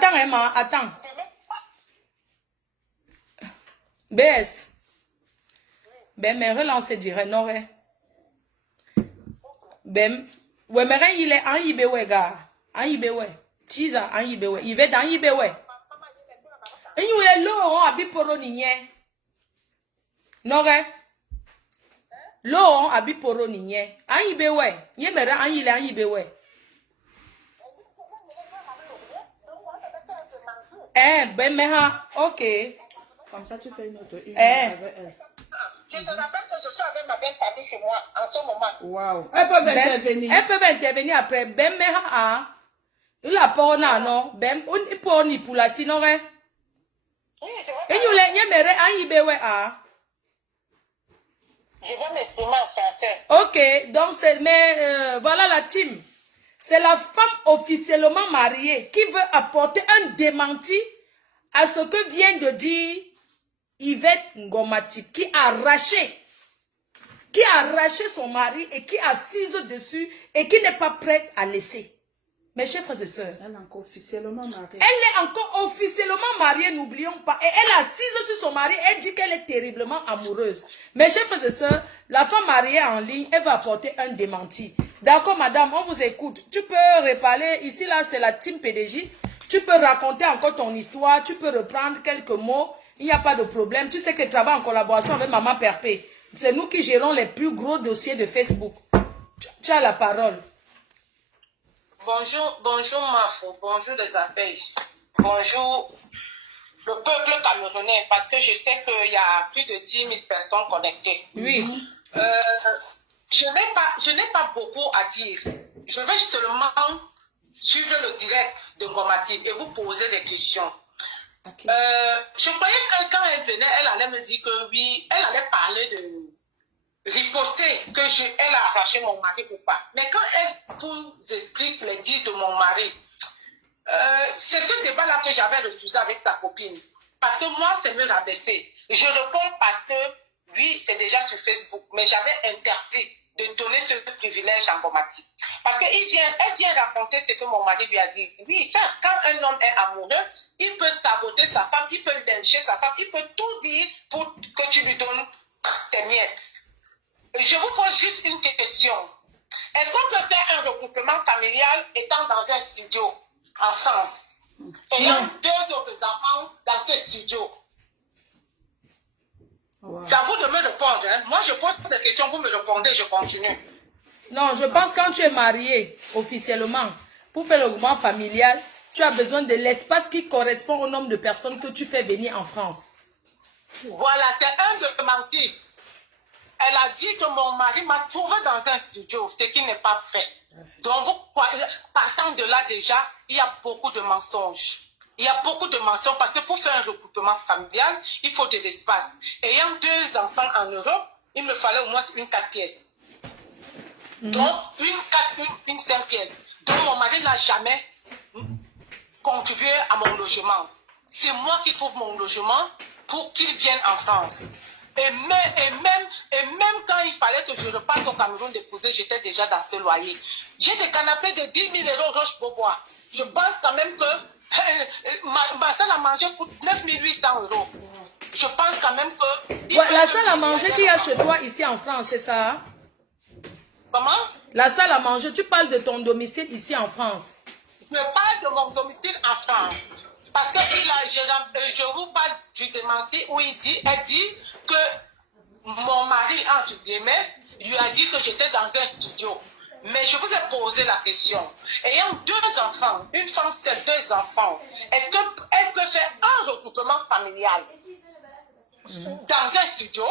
Attends, Emma, attends. BS. Ben, mais relance direct, non, ouais. Ben, ouais, mais il est en Ibé, ouais, gars. En Ibé, ouais. Tisa, en Ibé, ouais. Il va dans Ibé, ouais. Et il est là, on a biporo niye. Non, ouais. Là, on a biporo niye. En Ibé, ouais. Il mais en il est en Ibé, ouais. Ben, mais, ok. Comme ça, tu fais une autre une avec elle. Je te rappelle que je suis avec ma belle famille chez moi en ce moment. Waouh. Elles peuvent intervenir. Elles peuvent intervenir après. Ben, mais, il a pas non. Ben, on est pas ni pour la sinon, ouais. Oui, je Et nous, les mais en Ibé, ouais, Je vais m'exprimer en français. Ok, donc c'est, mais voilà la team. C'est la femme officiellement mariée qui veut apporter un démenti à ce que vient de dire Yvette Ngomatip, qui a arraché son mari et qui assise dessus et qui n'est pas prête à laisser. Mes chers frères et sœurs. Elle est encore officiellement mariée. Elle est encore officiellement mariée, n'oublions pas. Et elle assise sur son mari, elle dit qu'elle est terriblement amoureuse. Mes chers frères et sœurs, la femme mariée en ligne, elle va apporter un démenti. D'accord, madame, on vous écoute. Tu peux reparler, ici, là, c'est la team pédégiste. Tu peux raconter encore ton histoire, tu peux reprendre quelques mots. Il n'y a pas de problème. Tu sais que tu travailles en collaboration avec Maman Perpé. C'est nous qui gérons les plus gros dossiers de Facebook. Tu as la parole. Bonjour, bonjour Mafo, bonjour les abeilles, bonjour le peuple camerounais, parce que je sais qu'il y a plus de 10 000 personnes connectées. Oui. Je n'ai pas beaucoup à dire. Je vais seulement suivre le direct de Ngomatip et vous poser des questions. Okay. Je croyais que quand elle venait, elle allait me dire que oui, elle allait parler de riposter, que elle a arraché mon mari ou pas. Mais quand elle vous explique les dires de mon mari, c'est ce débat-là que j'avais refusé avec sa copine. Parce que moi, c'est me rabaisser. Je réponds parce que, oui, c'est déjà sur Facebook, mais j'avais interdit de donner ce privilège à Ngomatip. Parce qu'elle vient raconter ce que mon mari lui a dit. Oui, certes, quand un homme est amoureux, il peut saboter sa femme, il peut lyncher sa femme, il peut tout dire pour que tu lui donnes tes miettes. Je vous pose juste une question. Est-ce qu'on peut faire un regroupement familial étant dans un studio en France? Ayant deux autres enfants dans ce studio? Wow. C'est à vous de me répondre. Hein? Moi, je pose des questions, vous me répondez, je continue. Non, je pense que quand tu es marié officiellement, pour faire le regroupement familial, tu as besoin de l'espace qui correspond au nombre de personnes que tu fais venir en France. Voilà, c'est un démenti. Elle a dit que mon mari m'a trouvé dans un studio, ce qui n'est pas vrai. Donc, partant de là déjà, il y a beaucoup de mensonges. Il y a beaucoup de mensonges parce que pour faire un regroupement familial, il faut de l'espace. Ayant deux enfants en Europe, il me fallait au moins une 4 pièces. Donc, une 5 pièces. Donc, mon mari n'a jamais contribué à mon logement. C'est moi qui trouve mon logement pour qu'il vienne en France. Et même quand il fallait que je reparte au Cameroun déposer, j'étais déjà dans ce loyer. J'ai des canapés de 10 000 € Roche-Beaubois. Je pense quand même que ma salle à manger coûte 9 800 €. Je pense quand même que... Ouais, la salle à manger qu'il y a chez toi ici en France, c'est ça? Hein? Comment? La salle à manger, tu parles de ton domicile ici en France. Je parle de mon domicile en France. Parce que je vous parle du démenti où elle dit que mon mari, entre guillemets, lui a dit que j'étais dans un studio. Mais je vous ai posé la question. Ayant deux enfants, une femme seule, deux enfants, est-ce qu'elle peut faire un regroupement familial dans un studio?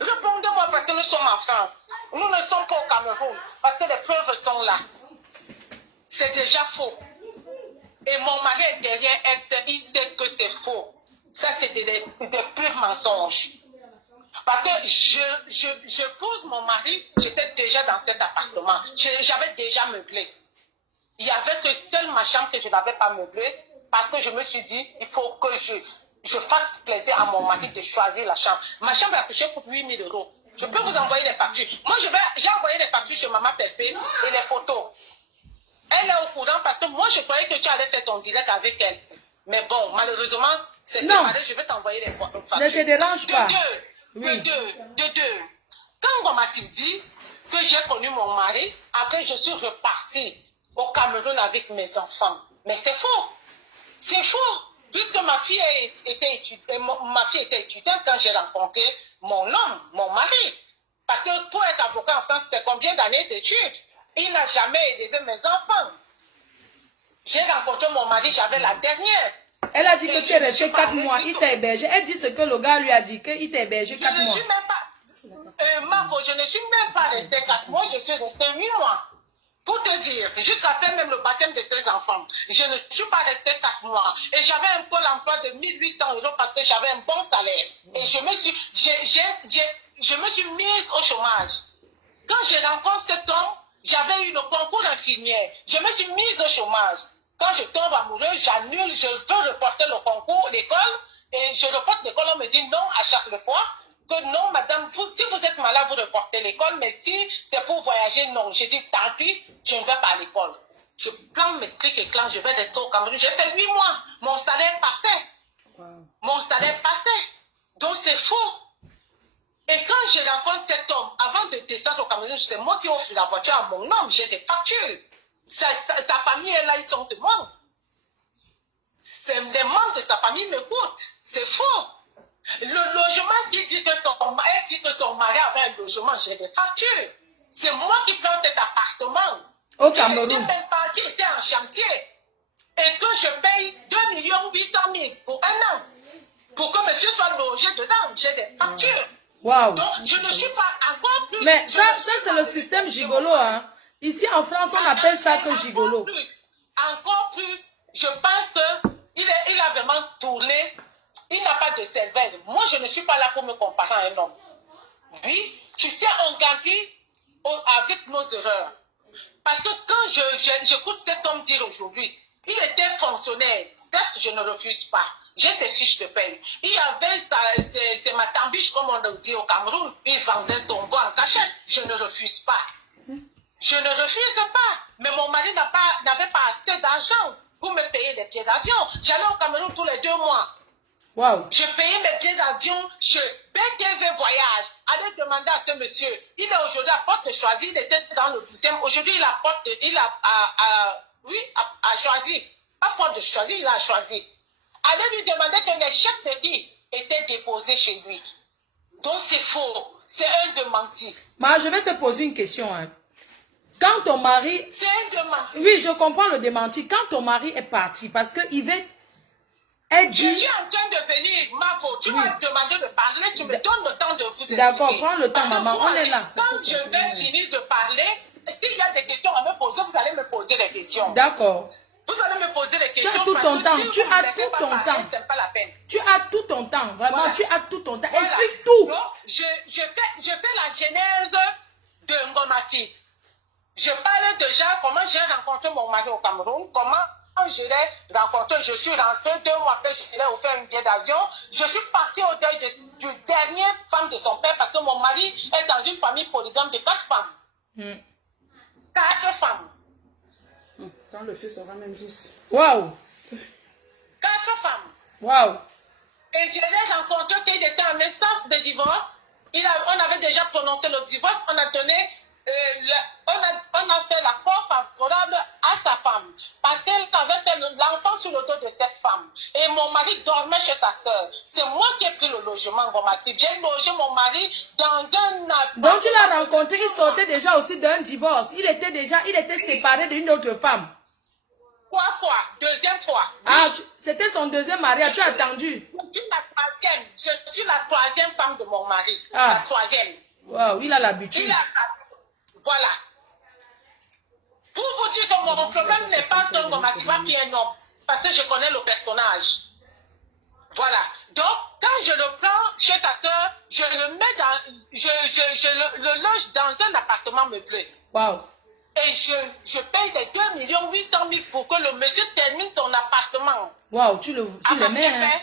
Répondez-moi parce que nous sommes en France. Nous ne sommes pas au Cameroun parce que les preuves sont là. C'est déjà faux. Et mon mari est derrière elle, il sait que c'est faux. Ça, c'est des purs mensonges. Parce que je pose mon mari, j'étais déjà dans cet appartement. J'avais déjà meublé. Il n'y avait que seule ma chambre que je n'avais pas meublée parce que je me suis dit, il faut que je fasse plaisir à mon mari de choisir la chambre. Ma chambre a touché pour 8 000 €. Je peux vous envoyer les factures. Moi, j'ai envoyé les factures chez Maman Pépé et les photos. Elle est au courant parce que moi, je croyais que tu allais faire ton direct avec elle. Mais bon, malheureusement, c'est séparé. Je vais t'envoyer les factures. Ne te dérange pas. De deux. Quand on m'a dit que j'ai connu mon mari, après je suis repartie au Cameroun avec mes enfants. Mais c'est faux. C'est faux. Puisque ma fille était étudiante quand j'ai rencontré mon homme, mon mari. Parce que pour être avocat en France, c'est combien d'années d'études? Il n'a jamais élevé mes enfants. J'ai rencontré mon mari, j'avais la dernière. Elle a dit que tu es resté 4 mois, il t'a hébergé. Elle dit ce que le gars lui a dit, qu'il t'a hébergé 4 mois. Je ne suis même pas, je ne suis même pas resté 4 mois, je suis resté 8 mois. Pour te dire, jusqu'à faire même le baptême de ses enfants, je ne suis pas resté 4 mois. Et j'avais un pôle emploi de 1800 € parce que j'avais un bon salaire. Et je me suis mise au chômage. Quand je rencontre cet homme, j'avais eu le concours infirmière. Je me suis mise au chômage. Quand je tombe amoureuse, j'annule, je veux reporter le concours, l'école. Et je reporte l'école, on me dit non à chaque fois. Que non, madame, si vous êtes malade, vous reportez l'école, mais si c'est pour voyager, non. J'ai dit, tant pis, je ne vais pas à l'école. Je prends mes clics et clans, je vais rester au Cameroun. J'ai fait 8 mois, mon salaire passait. Wow. Mon salaire passait. Donc c'est faux. Et quand je rencontre cet homme, avant de descendre au Cameroun, c'est moi qui offre la voiture à mon homme, j'ai des factures. Sa famille est là, ils sont témoins. Des membres de sa famille me coûtent. C'est faux. Le logement qui dit que son mari avait un logement, j'ai des factures. C'est moi qui prends cet appartement. Au Cameroun. Qui était en chantier. Et que je paye 2 800 000 pour un an. Pour que monsieur soit logé dedans, j'ai des factures. Wow. Donc, je ne suis pas encore plus... Mais ça c'est le système gigolo, hein. Ici en France, on appelle ça que gigolo. Encore plus, je pense qu'il a vraiment tourné. Il n'a pas de cervelle. Moi, je ne suis pas là pour me comparer à un homme. Oui, tu sais, on grandit avec nos erreurs. Parce que quand j'écoute cet homme dire aujourd'hui, il était fonctionnaire. Certes, je ne refuse pas. J'ai ses fiches de paye. Il y avait c'est ma tambiche, comme on le dit au Cameroun. Il vendait son bois en cachette. Je ne refuse pas. Je ne refuse pas. Mais mon mari n'avait pas assez d'argent pour me payer les billets d'avion. J'allais au Cameroun tous les 2 mois. Wow. Je payais mes billets d'avion chez BTV Voyage. Allez demander à ce monsieur. Il est aujourd'hui à Porte de Choisy. Il était dans le 12e. Aujourd'hui, il a choisi. Pas Porte de Choisy, il a choisi. Allez lui demander que les chèques de qui étaient déposés chez lui. Donc c'est faux. C'est un démenti. Mais je vais te poser une question. Hein. Quand ton mari... C'est un démenti. Oui, je comprends le démenti. Quand ton mari est parti, parce qu'il veut... Je suis en train de venir, Mavo. Tu m'as demandé de parler, tu me donnes le temps de vous expliquer. D'accord, prends le temps, maman, on est là. Quand je vais finir de parler, s'il y a des questions à me poser, vous allez me poser des questions. D'accord. Vous allez me poser des questions. Tu as tout ton temps, si tu as tout ton temps. C'est pas la peine. Tu as tout ton temps, vraiment, voilà. Tu as tout ton temps. Voilà. Explique tout. Donc, je fais la genèse de Ngomati. Je parle déjà comment j'ai rencontré mon mari au Cameroun, comment je l'ai rencontré, je suis rentrée 2 mois après, je lui ai offert un billet d'avion. Je suis partie au deuil du dernier femme de son père parce que mon mari est dans une famille polygame de 4 femmes. 4 femmes. Quand le fils aura même 10. Waouh. 4 femmes. Waouh. Et je l'ai rencontré quand il était en instance de divorce. On avait déjà prononcé le divorce, on a donné... on a fait l'accord favorable à sa femme parce qu'elle avait fait l'enfant sur le dos de cette femme et mon mari dormait chez sa soeur. C'est moi qui ai pris le logement Ngomati. J'ai logé mon mari dans un... Donc tu l'as rencontré, il sortait déjà aussi d'un divorce. Il était séparé d'une autre femme. 3 fois, 2e fois. Ah, c'était son 2e mariage, tu as attendu. Je suis la 3e femme de mon mari. Ah. La 3e. Waouh, il a l'habitude. Voilà. Pour vous dire que mon problème n'est pas que Ngomatiba qui est un homme, parce que je connais le personnage. Voilà. Donc, quand je le prends chez sa soeur, je le mets dans... Je le loge dans un appartement meublé. Wow. Et je paye les 2 800 000 pour que le monsieur termine son appartement. Waouh, tu le mets, hein?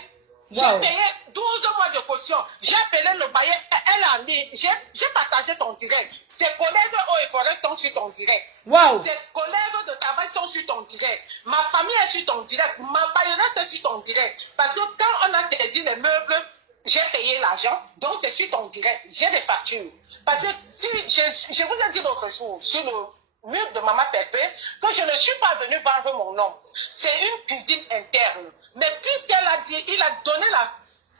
J'ai payé 12 mois de caution. J'ai appelé le bailleur. Elle a mis. J'ai partagé ton direct. Ses collègues au Forêt sont sur ton direct. Wow. Ses collègues de travail sont sur ton direct. Ma famille est sur ton direct. Ma baïonnette est sur ton direct. Parce que quand on a saisi les meubles, j'ai payé l'argent. Donc c'est sur ton direct. J'ai des factures. Parce que si je vous ai dit l'autre jour, sur le mur de Maman Pépé, que je ne suis pas venue vendre mon nom. C'est une cuisine interne. Mais puisqu'elle a dit, il a donné la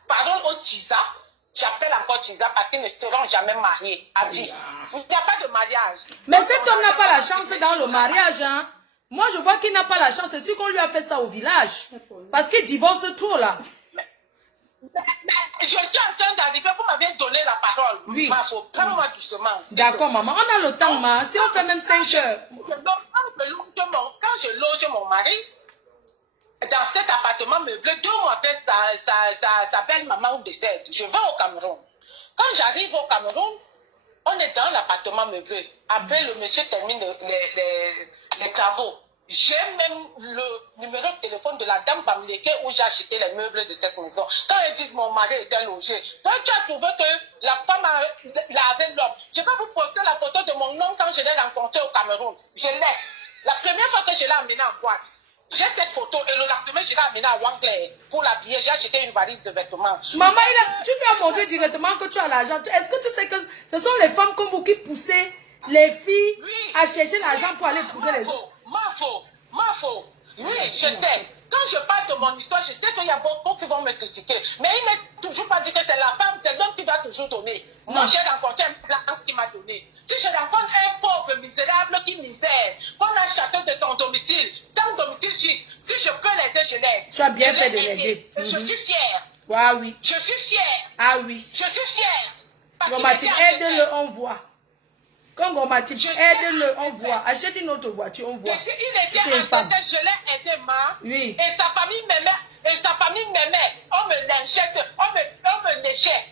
parole au Tisa, j'appelle encore Tisa parce qu'ils ne seront jamais mariés à vie. Il n'y a pas de mariage. Mais cet homme n'a pas la chance dans le mariage. Hein. Moi, je vois qu'il n'a pas la chance. C'est sûr qu'on lui a fait ça au village. Parce qu'il divorce trop là. Mais je suis en train d'arriver, vous m'avez donné la parole. Oui. Ma faut prends-moi doucement. D'accord, maman. On a le temps, maman. Si on fait même 5 heures. Quand je loge mon mari, dans cet appartement meublé, 2 mois après sa belle-maman décède, je vais au Cameroun. Quand j'arrive au Cameroun, on est dans l'appartement meublé. Après, le monsieur termine les travaux. J'ai même le numéro de téléphone de la dame Bamileke où j'ai acheté les meubles de cette maison. Quand ils disent mon mari était logé, toi tu as trouvé que la femme avait l'homme. Je vais vous poster la photo de mon homme quand je l'ai rencontré au Cameroun. Je l'ai. La première fois que je l'ai amené en boîte, j'ai cette photo et le lendemain je l'ai amené à Wangley pour l'habiller. J'ai acheté une valise de vêtements. Maman, tu lui as montré directement que tu as l'argent. Est-ce que tu sais que ce sont les femmes comme vous qui poussez les filles à chercher l'argent pour aller épouser les autres? Ma faux. Oui, je sais. Quand je parle de mon histoire, je sais qu'il y a beaucoup qui vont me critiquer. Mais il n'est toujours pas dit que c'est la femme, c'est l'homme qui doit toujours donner. Moi, j'ai rencontré un blanc qui m'a donné. Si je rencontre un pauvre misérable qui misère, qu'on a chassé de son domicile, sans domicile fixe, si je peux l'aider, je l'aide. Tu as bien fait de l'aider. Je suis fière. Ah oui. Je suis fière. Ah oui. Je suis fière. Romatique, aide-le, on voit. Quand Romatique, aide-le, on voit. Achète une autre voiture, on voit. Il était en tête, je l'ai aidé, ma. Oui. Et sa famille m'aimait. On me lynchait, on me léchait.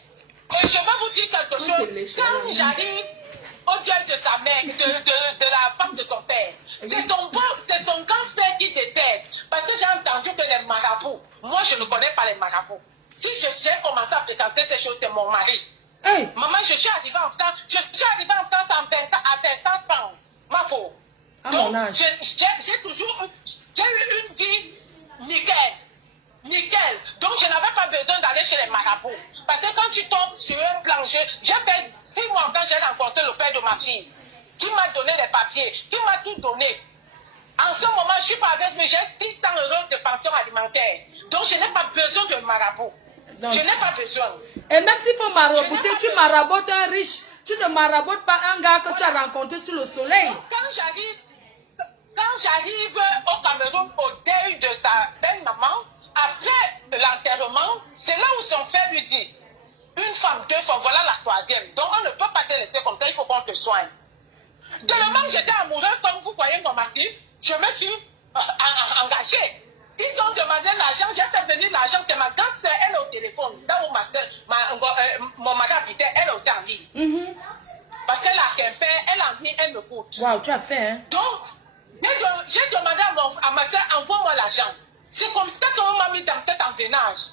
Et je vais vous dire quelque chose. Quand j'arrive au deuil de sa mère, de la femme de son père, c'est son grand frère qui décède. Parce que j'ai entendu que les marabouts, moi je ne connais pas les marabouts. Si j'ai commencé à fréquenter ces choses, c'est mon mari. Hey. Maman, je suis arrivée en France. Je suis arrivée en France à 24 ans. Ma faute. Donc, j'ai toujours eu une vie nickel. Donc, je n'avais pas besoin d'aller chez les marabouts. Parce que quand tu tombes sur un plancher, j'ai fait 6 mois quand j'ai rencontré le père de ma fille, qui m'a donné les papiers, qui m'a tout donné. En ce moment, je ne suis pas avec lui, j'ai 600 € de pension alimentaire. Donc, je n'ai pas besoin de marabout. Je n'ai pas besoin. Et même s'il faut marabouter, tu maraboutes un riche. Tu ne maraboutes pas un gars que tu as rencontré sur le soleil. Quand j'arrive au Cameroun au deuil de sa belle-maman, après l'enterrement, c'est là où son frère lui dit, une femme, 2 fois, voilà la 3e. Donc on ne peut pas te laisser comme ça, il faut qu'on te soigne. Tellement j'étais amoureuse, comme vous voyez mon mari, je me suis engagée. Ils ont demandé l'argent, j'ai fait venir l'argent, c'est ma grande soeur, elle est au téléphone, là où mon mari habitait, elle est aussi en ligne. Parce qu'elle a qu'un père, elle est en ligne, elle me coûte. Waouh, tu as fait, hein? Donc, j'ai demandé à ma soeur, envoie-moi l'argent. C'est comme ça qu'on m'a mis dans cet engrenage.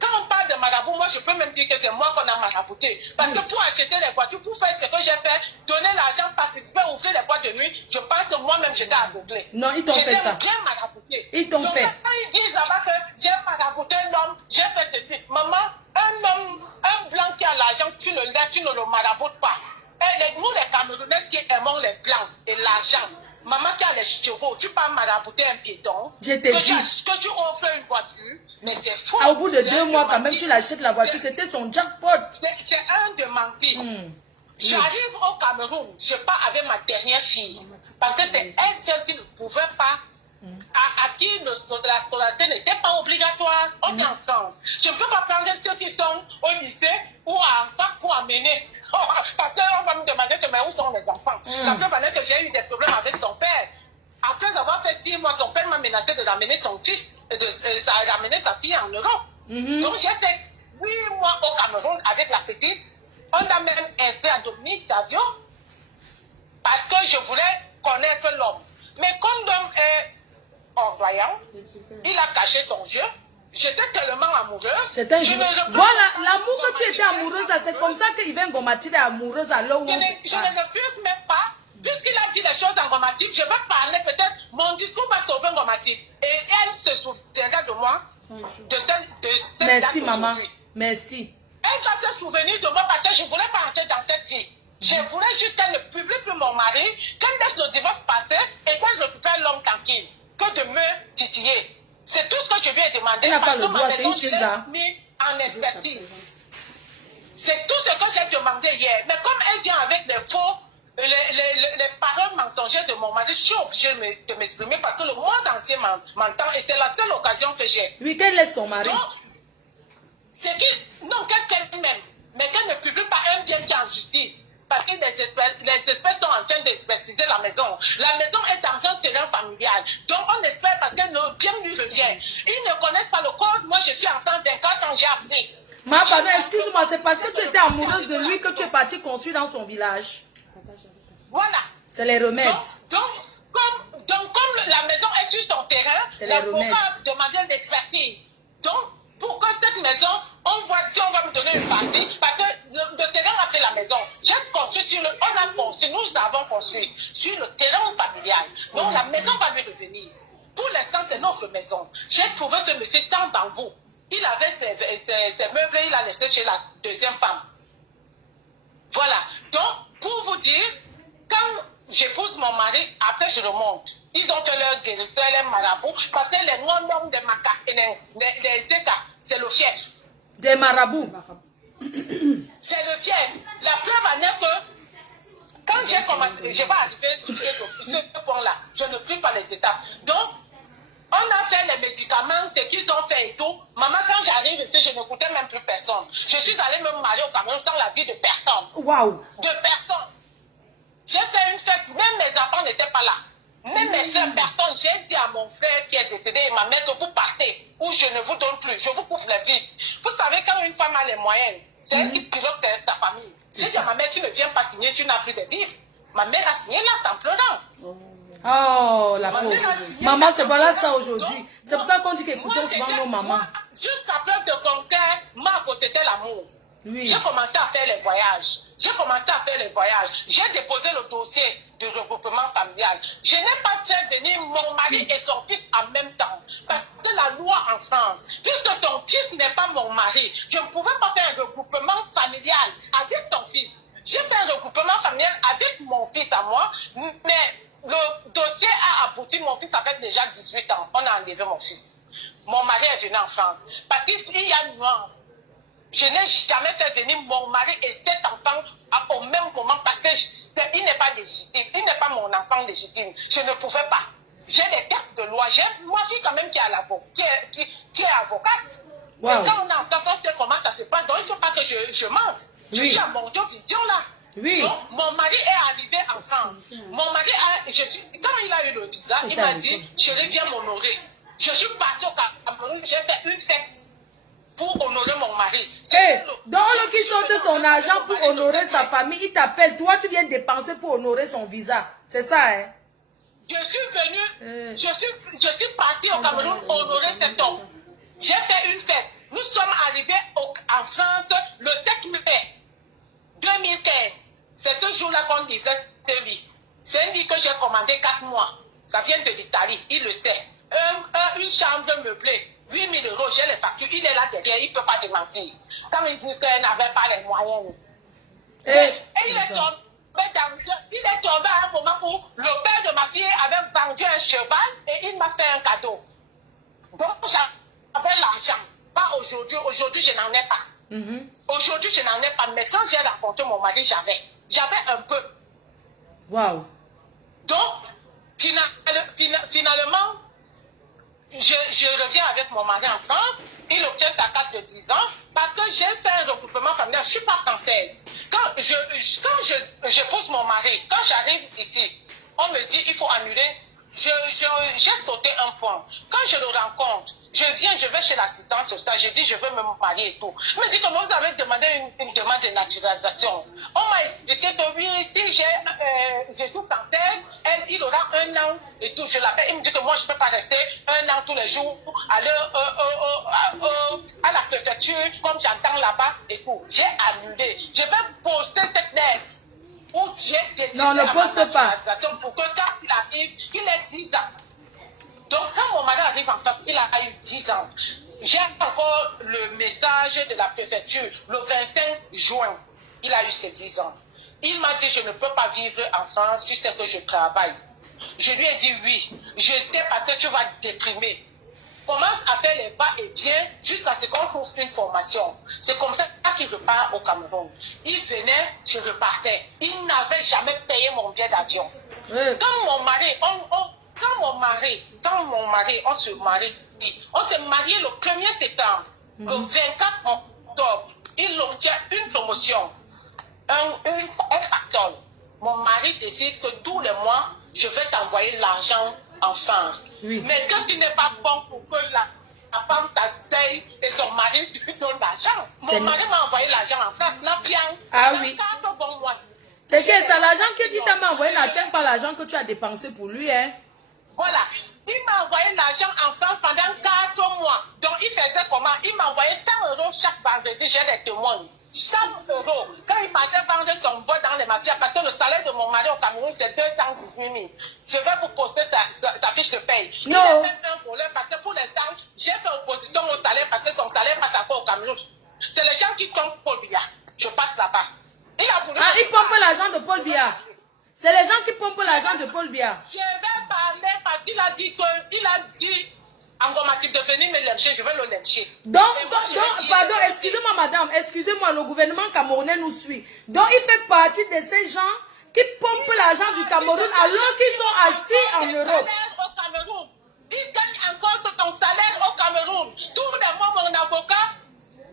Quand on parle de marabout, moi je peux même dire que c'est moi qu'on a marabouté. Parce que pour acheter les voitures, pour faire ce que j'ai fait, donner l'argent, participer, ouvrir les boîtes de nuit, je pense que moi-même j'étais aveuglée. Non, ils t'ont fait ça. J'étais bien marabouté. Ils t'ont fait. Quand ils disent là-bas que j'ai marabouté l'homme, j'ai fait ceci. Maman, un blanc qui a l'argent, tu le laisses, tu ne le maraboutes pas. Et nous les Camerounais qui aimons les blancs et l'argent. Maman qui a les chevaux, tu peux marabouter un piéton. Je t'ai dit. Que tu offres une voiture, mais c'est faux. Au bout de 2 mois, quand même, tu l'achètes la voiture. C'était son jackpot. C'est un de mentir. J'arrive au Cameroun, je pars avec ma dernière fille. Parce que c'est elle seule qui ne pouvait pas, à qui la scolarité n'était pas obligatoire. On est en France. Je ne peux pas prendre ceux qui sont au lycée ou en fac pour amener. Parce qu'on va me demander mais où sont les enfants. La preuve est que j'ai eu des problèmes avec son père. Après avoir fait 6 mois, son père m'a menacé de ramener son fils, de ramener sa fille en Europe. Donc j'ai fait 8 mois au Cameroun avec la petite. On a même inscrit à Dominique Savio parce que je voulais connaître l'homme. Mais comme l'homme est voyant, il a caché son jeu. J'étais tellement amoureuse. C'est un jeu. Voilà, l'amour que tu étais amoureuse, c'est comme ça que Yvain Ngomati est amoureuse à l'eau. Je ne refuse même pas Puisqu'il a dit les choses en grammatique, je vais parler peut-être, mon discours va sauver grammatique. Et elle se souviendra de moi, de cette Merci, date maman. aujourd'hui. Merci. Elle va se souvenir de moi parce que je ne voulais pas entrer dans cette vie. Je voulais juste qu'elle ne publie plus mon mari, qu'elle laisse le divorce passer et qu'elle récupère l'homme tranquille, que de me titiller. C'est tout ce que je lui ai demandé Elle n'a parce pas que le ma droit, c'est maison, une je l'ai tisa. mis en expertise. C'est tout ce que j'ai demandé hier. Mais comme elle vient avec les faux, les paroles mensongères de mon mari, je suis obligée de m'exprimer parce que le monde entier m'entend et c'est la seule occasion que j'ai. Oui, qu'elle laisse ton mari. Donc, c'est qu'il, non, qu'elle même, mais qu'elle ne publie pas un bien qui est en justice. Parce que les espèces sont en train d'expertiser la maison. La maison est dans un terrain familial. Donc on espère parce que le bien lui revient. Ils ne connaissent pas le code. Moi je suis enceinte d'un quand j'ai appris. Ma pardon, excuse-moi, c'est parce que tu étais amoureuse de lui que tu es partie construire dans son village. Voilà. C'est les remèdes. Donc, comme la maison est sur son terrain, l'avocat a demandé l'expertise. Donc, pour que cette maison, on voit si on va me donner une partie, parce que le terrain après la maison, j'ai construit nous avons construit sur le terrain familial. Donc, la maison va lui revenir. Pour l'instant, c'est notre maison. J'ai trouvé ce monsieur sans bambou. Il avait ses meubles, il a laissé chez la deuxième femme. Voilà. Donc, pour vous dire, quand j'épouse mon mari, après je remonte. Ils ont fait leur guérisseur, les marabouts, parce que les noms des Maca, les Zeka, c'est le fief. Des marabouts. C'est le fief. La preuve en est que, quand j'ai commencé, je vais arriver sur ce point-là, je ne prie pas les étapes. Donc, on a fait les médicaments, ce qu'ils ont fait et tout. Maman, quand j'arrive ici, je n'écoutais même plus personne. Je suis allée me marier au Cameroun sans la vie de personne. Waouh. De personne. J'ai fait une fête, même mes enfants n'étaient pas là. Même mes soeurs, personne. J'ai dit à mon frère qui est décédé et ma mère que vous partez, ou je ne vous donne plus, je vous coupe la vie. Vous savez, quand une femme a les moyens, c'est elle qui pilote sa famille. J'ai dit à ma mère, tu ne viens pas signer, tu n'as plus de vivre. Ma mère a signé là, en pleurant. Oh, la pauvre. Maman, c'est voilà ça aujourd'hui. C'est pour ça qu'on dit qu'écoutons souvent nos mamans. Jusqu'à preuve de contraire, Marco, c'était l'amour. Oui. J'ai commencé à faire les voyages. J'ai déposé le dossier de regroupement familial. Je n'ai pas fait venir mon mari et son fils en même temps. Parce que la loi en France, puisque son fils n'est pas mon mari, je ne pouvais pas faire un regroupement familial avec son fils. J'ai fait un regroupement familial avec mon fils à moi, mais le dossier a abouti. Mon fils avait déjà 18 ans. On a enlevé mon fils. Mon mari est venu en France. Parce qu'il y a une nuance. Je n'ai jamais fait venir mon mari et cet enfant au même moment parce qu'il n'est pas légitime. Il n'est pas mon enfant légitime. Je ne pouvais pas. J'ai des textes de loi. J'ai ma fille quand même qui est avocate. Wow. Mais quand on est en France, on sait comment ça se passe. Donc il ne faut pas que je mente. Je suis à mon vision là. Oui. Donc mon mari est arrivé en France. Mon mari quand il a eu le visa, il m'a dit, chérie, viens m'honorer. Je suis partie au Cameroun, j'ai fait une fête pour honorer mon mari. Donc, le qui sort de son argent pour honorer sa famille, il t'appelle. Toi, tu viens dépenser pour honorer son visa. C'est ça, hein? Je suis venue, je suis partie au Cameroun honorer cet homme. J'ai fait une fête. Nous sommes arrivés en France le 7 mai 2015. C'est ce jour-là qu'on livrait ce lit. C'est un lit que j'ai commandé 4 mois. Ça vient de l'Italie, il le sait. Une chambre meublée. 8 000 euros, j'ai les factures, il est là derrière, il ne peut pas démentir. Quand ils disent qu'elle n'avait pas les moyens. Et il est tombé à un moment où le père de ma fille avait vendu un cheval et il m'a fait un cadeau. Donc j'avais l'argent. Pas aujourd'hui, aujourd'hui je n'en ai pas. Aujourd'hui je n'en ai pas, mais quand j'ai rencontré mon mari, j'avais un peu. Waouh. Donc, finalement, je reviens avec mon mari en France, il obtient sa carte de 10 ans, parce que j'ai fait un regroupement familial, je ne suis pas française. Quand je pousse mon mari, quand j'arrive ici, on me dit il faut annuler, j'ai sauté un point. Quand je le rencontre, je vais chez l'assistance sociale, je dis je veux me marier et tout. Il me dit comment vous avez demandé une demande de naturalisation. On m'a expliqué que oui, si je suis française, il aura 1 an et tout. Je l'appelle, il me dit que moi je ne peux pas rester 1 an tous les jours, aller à la préfecture, comme j'entends là-bas et tout. J'ai annulé. Je vais poster cette lettre où j'ai décidé. Non, ne poste pas. Pour que quand il arrive, il ait 10 ans. Donc, quand mon mari arrive en France, il a eu 10 ans. J'ai encore le message de la préfecture. Le 25 juin, il a eu ses 10 ans. Il m'a dit, je ne peux pas vivre en France, tu sais que je travaille. Je lui ai dit oui, je sais parce que tu vas déprimer. Commence à faire les bas et viens jusqu'à ce qu'on trouve une formation. C'est comme ça qu'il repart au Cameroun. Il venait, je repartais. Il n'avait jamais payé mon billet d'avion. Quand mon mari, on se marie, on s'est marié le 1er septembre. Le 24 octobre, il obtient une promotion, un pactole. Mon mari décide que tous les mois, je vais t'envoyer l'argent en France. Oui. Mais qu'est-ce qui n'est pas bon pour que la femme s'asseye et son mari lui donne l'argent? Mon mari m'a envoyé l'argent en France, là bien. Ah oui. C'est que c'est l'argent que tu t'as envoyé, n'atteint pas l'argent que tu as dépensé pour lui, hein? Voilà. Il m'a envoyé l'argent en France pendant 4 mois. Donc il faisait comment? Il m'a envoyé 100 € chaque vendredi, j'ai des témoins. 100 €. Quand il partait vendre son bois dans les marchés, parce que le salaire de mon mari au Cameroun, c'est 218 000. Je vais vous poster sa fiche de paye. Non. Il a même un problème parce que pour l'instant, j'ai fait opposition au salaire parce que son salaire passe encore au Cameroun. C'est les gens qui comptent Paul Biya. Je passe là-bas. Il pompe l'argent de Paul Biya. C'est les gens qui pompent l'argent de Paul Biya. Je vais parler parce qu'il a dit Angomatique de venir me lyncher, je vais le lyncher. Donc pardon, excusez-moi madame, excusez-moi, le gouvernement camerounais nous suit. Donc il fait partie de ces gens qui pompent l'argent du Cameroun alors qu'ils sont assis en Europe. Au Cameroun. Il gagne encore son salaire au Cameroun. Tous les mois, mon avocat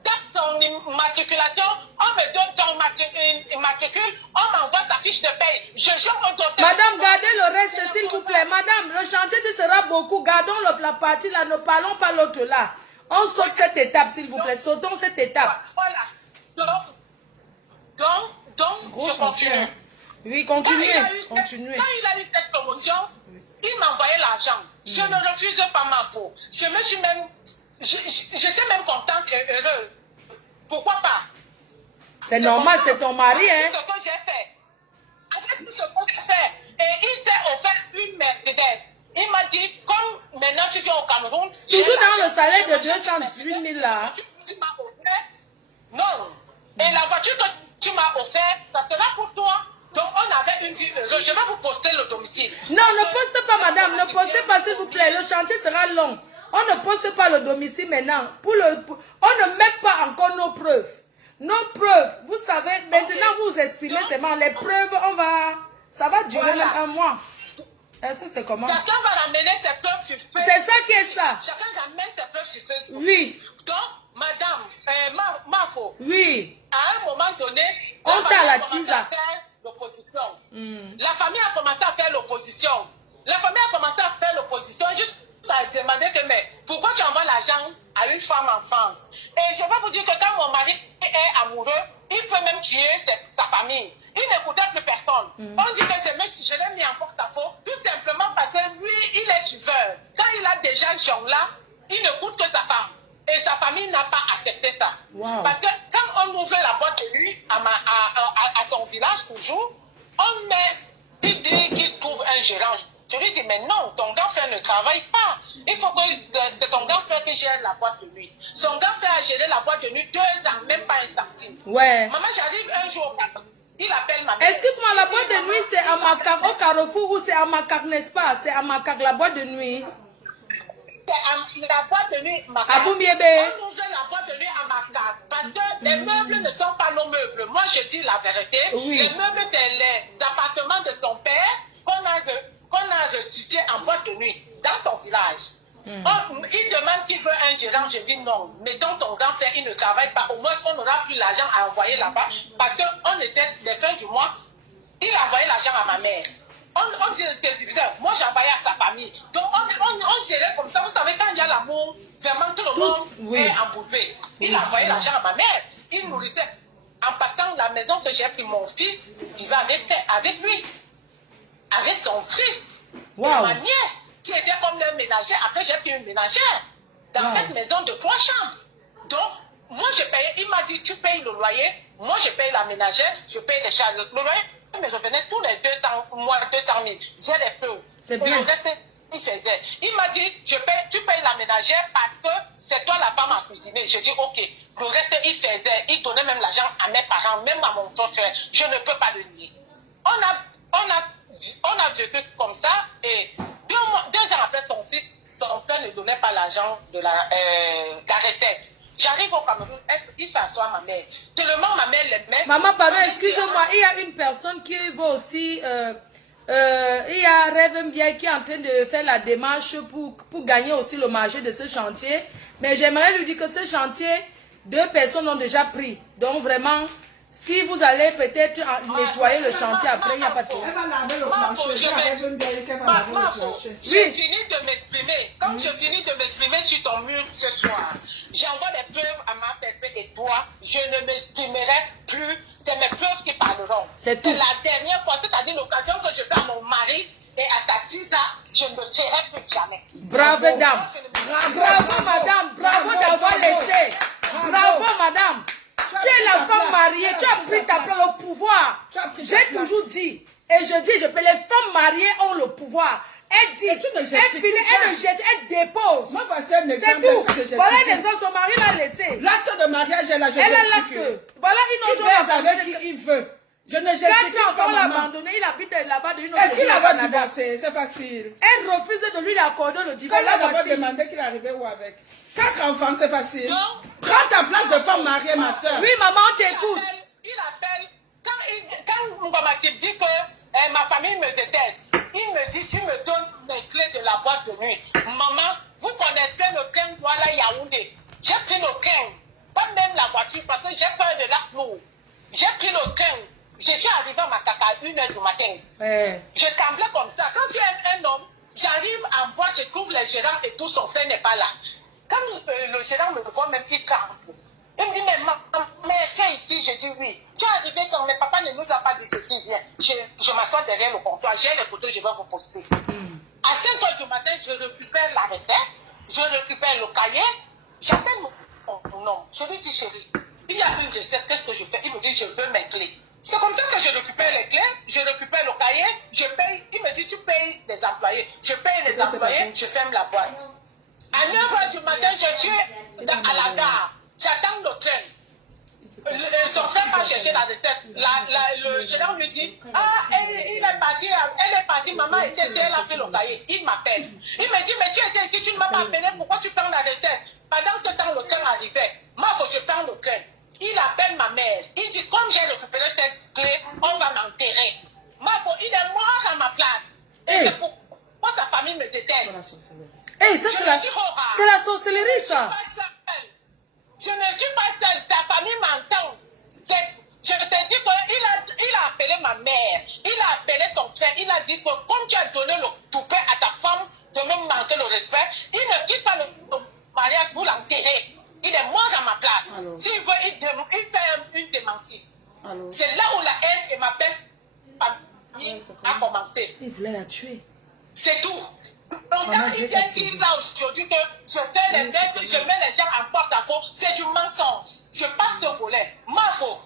tape son immatriculation, on me donne son immatricule, on m'envoie sa fiche de paye. Je joue mon dossier. Madame, gardez le reste, s'il vous plaît. Madame, le chantier, ce sera beaucoup. Gardons la partie là, ne parlons pas l'autre là. On saute cette étape, s'il vous plaît. Sautons cette étape. Voilà. Donc je continue. Oui, continuez. Quand il a eu cette promotion, il m'a envoyé l'argent. Je ne refuse pas ma peau. Je me suis même... J'étais même contente et heureuse. Pourquoi pas? C'est normal, c'est ton mari, hein? C'est ce que j'ai fait. Avec tout ce que j'ai fait. Et il s'est offert une Mercedes. Il m'a dit, comme maintenant tu viens au Cameroun... Toujours dans le salaire de 218 000 là. Tu m'as offert? Non. Et la voiture que tu m'as offert, ça sera pour toi. Donc on avait une vie heureuse. Je vais vous poster le domicile. Non, ne postez pas, madame. Ne postez pas, s'il vous plaît. Le chantier sera long. On ne poste pas le domicile maintenant. On ne met pas encore nos preuves. Nos preuves, vous savez, maintenant vous exprimez seulement les preuves, ça va durer même un mois. Est-ce que c'est comment? Chacun va ramener ses preuves sur Facebook. C'est ça qui est ça. Chacun ramène ses preuves sur Facebook. Oui. Donc, madame, Mafo. Oui. À un moment donné, on t'a la tise à faire l'opposition. La famille a commencé à faire l'opposition. La famille a commencé à faire l'opposition juste à demander que, mais pourquoi tu envoies l'argent à une femme en France? Et je vais vous dire que quand mon mari est amoureux, il peut même tuer sa famille. Il n'écoutait plus personne. On dit que je l'ai mis en porte-à-faux tout simplement parce que lui, il est suiveur. Quand il a déjà ce genre-là, il n'écoute que sa femme. Et sa famille n'a pas accepté ça. Wow. Parce que quand on ouvre la boîte de nuit à son village toujours, on met, il dit qu'il trouve un gérant. Je lui dis, mais non, ton grand-frère ne travaille pas. Il faut que c'est ton grand-frère qui gère la boîte de nuit. Son grand-frère a géré la boîte de nuit 2 ans, même pas un centime. Ouais. Maman, j'arrive un jour, il appelle ma mère. Excuse-moi, la boîte de nuit, c'est à Macac, au Carrefour, ou c'est à Macac, n'est-ce pas? C'est à Macac, la boîte de nuit. C'est la boîte de nuit Macac. On ouvre la boîte de nuit à Macac parce que les meubles ne sont pas nos meubles. Moi, je dis la vérité. Oui. Les meubles, c'est les appartements de son père qu'on a ressuscité en boîte de nuit dans son village. Il demande qu'il veut un gérant. Je dis non. Mettons ton grand-frère, il ne travaille pas. Au moins, on n'aura plus l'argent à envoyer là-bas. Parce qu'on était les fins du mois. Il a envoyé l'argent à ma mère. On dit que c'est divisé. Moi, j'ai envoyé à sa famille. Donc, on gérait comme ça. Vous savez, quand il y a l'amour, vraiment tout le monde est embourbé. Il a envoyé l'argent à ma mère. Il nourrissait. En passant la maison que j'ai pris, mon fils, il va avec lui. Avec son fils. Wow. Ma nièce, qui était comme le ménagère. Après, j'ai pris une ménagère. Dans cette maison de 3 chambres. Donc, moi, je payais. Il m'a dit, tu payes le loyer. Moi, je paye la ménagère. Je paye les charges. Le loyer, me revenait tous les 200 mois, 200 000. J'ai les preuves. C'est bien. Le reste, il faisait. Il m'a dit, tu payes la ménagère parce que c'est toi la femme à cuisiner. J'ai dit, ok. Le reste, il faisait. Il donnait même l'argent à mes parents, même à mon frère. Je ne peux pas le nier. On a vécu comme ça et 2 ans après, son frère ne donnait pas l'argent de la recette. J'arrive au Cameroun, il fait asseoir ma mère. Tellement ma mère l'aimait. Maman, pardon, excusez-moi, il y a une personne qui va aussi... il y a Rêve Bien qui est en train de faire la démarche pour gagner aussi le marché de ce chantier. Mais j'aimerais lui dire que ce chantier, 2 personnes ont déjà pris. Donc vraiment, si vous allez peut-être nettoyer le chantier après, il n'y a pas de problème. Elle va laver le plancher. J'ai fini de m'exprimer. Comme je finis de m'exprimer sur ton mur ce soir, j'envoie des preuves à ma pépé et toi, je ne m'exprimerai plus. C'est mes preuves qui parleront. C'est la dernière fois, c'est-à-dire l'occasion que je fais à mon mari et à sa tisa, je ne le ferai plus jamais. Bravo, dame. Bravo, madame. Bravo d'avoir laissé. Bravo, madame. Tu es la femme mariée, tu as pris ta place, le pouvoir. J'ai toujours dit, et je dis, les femmes mariées ont le pouvoir. Elle dit, elle ne jette, elle dépose. Moi, voici un exemple. C'est tout. Voilà un exemple, son mari l'a laissé. L'acte de mariage, elle a jeté. Elle a l'acte. Voilà une autre chose. Avec qui il veut. Je ne jette pas. Quand il a abandonné, il habite là-bas de une autre. Est-ce qu'il a divorcé? C'est facile. Elle refuse de lui accorder le divorce. Quand il a d'abord demandé qu'il arrivait où avec 4 enfants, c'est facile. Prends ta place de femme mariée, ma soeur. Oui, maman, on t'écoute. Il appelle, quand Mbamati dit que ma famille me déteste, il me dit, tu me donnes les clés de la boîte de nuit. Maman, vous connaissez le train Douala Yaoundé. J'ai pris le train, pas même la voiture, parce que j'ai peur de l'asthme. J'ai pris le train. Je suis arrivé à Makaka à 1h du matin. Je tremblais comme ça. Quand tu es un homme, j'arrive en boîte, je trouve les gérants et tout, son frère n'est pas là. Quand le gérant me voit, même il tremble. Il me dit, mais tu es ici? Je dis oui. Tu es arrivé quand mes papas ne nous a pas dit, je dis viens. Je m'assois derrière le comptoir, j'ai les photos, je vais vous poster. À 5h du matin, je récupère la recette, je récupère le cahier, j'appelle mon homme. Je lui dis, chérie, il y a une recette, qu'est-ce que je fais? Il me dit, je veux mes clés. C'est comme ça que je récupère les clés, je récupère le cahier, je paye. Il me dit, tu payes les employés. Je paye les employés, je ferme la boîte. À 9h du matin, je suis à la gare. J'attends le train. Son frère va chercher la recette. Le gérant lui dit, elle est partie, maman était ici, elle a pris le cahier. Il m'appelle. Il me dit, mais tu étais ici, tu ne m'as pas appelé, pourquoi tu prends la recette? Pendant ce temps, le train arrivait. Moi, il faut que je prends le train. Il appelle ma mère. Il dit, comme j'ai récupéré cette clé, on va m'enterrer. Il est mort à ma place. Et c'est pourquoi sa famille me déteste. C'est la sorcellerie, ça. Je ne suis pas seule. Sa famille m'entend. Je te dis qu'il a appelé ma mère. Il a appelé son frère. Il a dit que comme tu as donné le toupet à ta femme de me manquer le respect, il ne quitte pas le mariage pour l'enterrer. Il est mort à ma place. S'il veut, il fait une démentie. C'est là où la haine et ma belle famille a commencé. Il voulait la tuer. C'est tout. Donc quand il vient dire là aujourd'hui que je fais les règles, je mets les gens en porte-à-faux, c'est du mensonge. Je passe ce volet.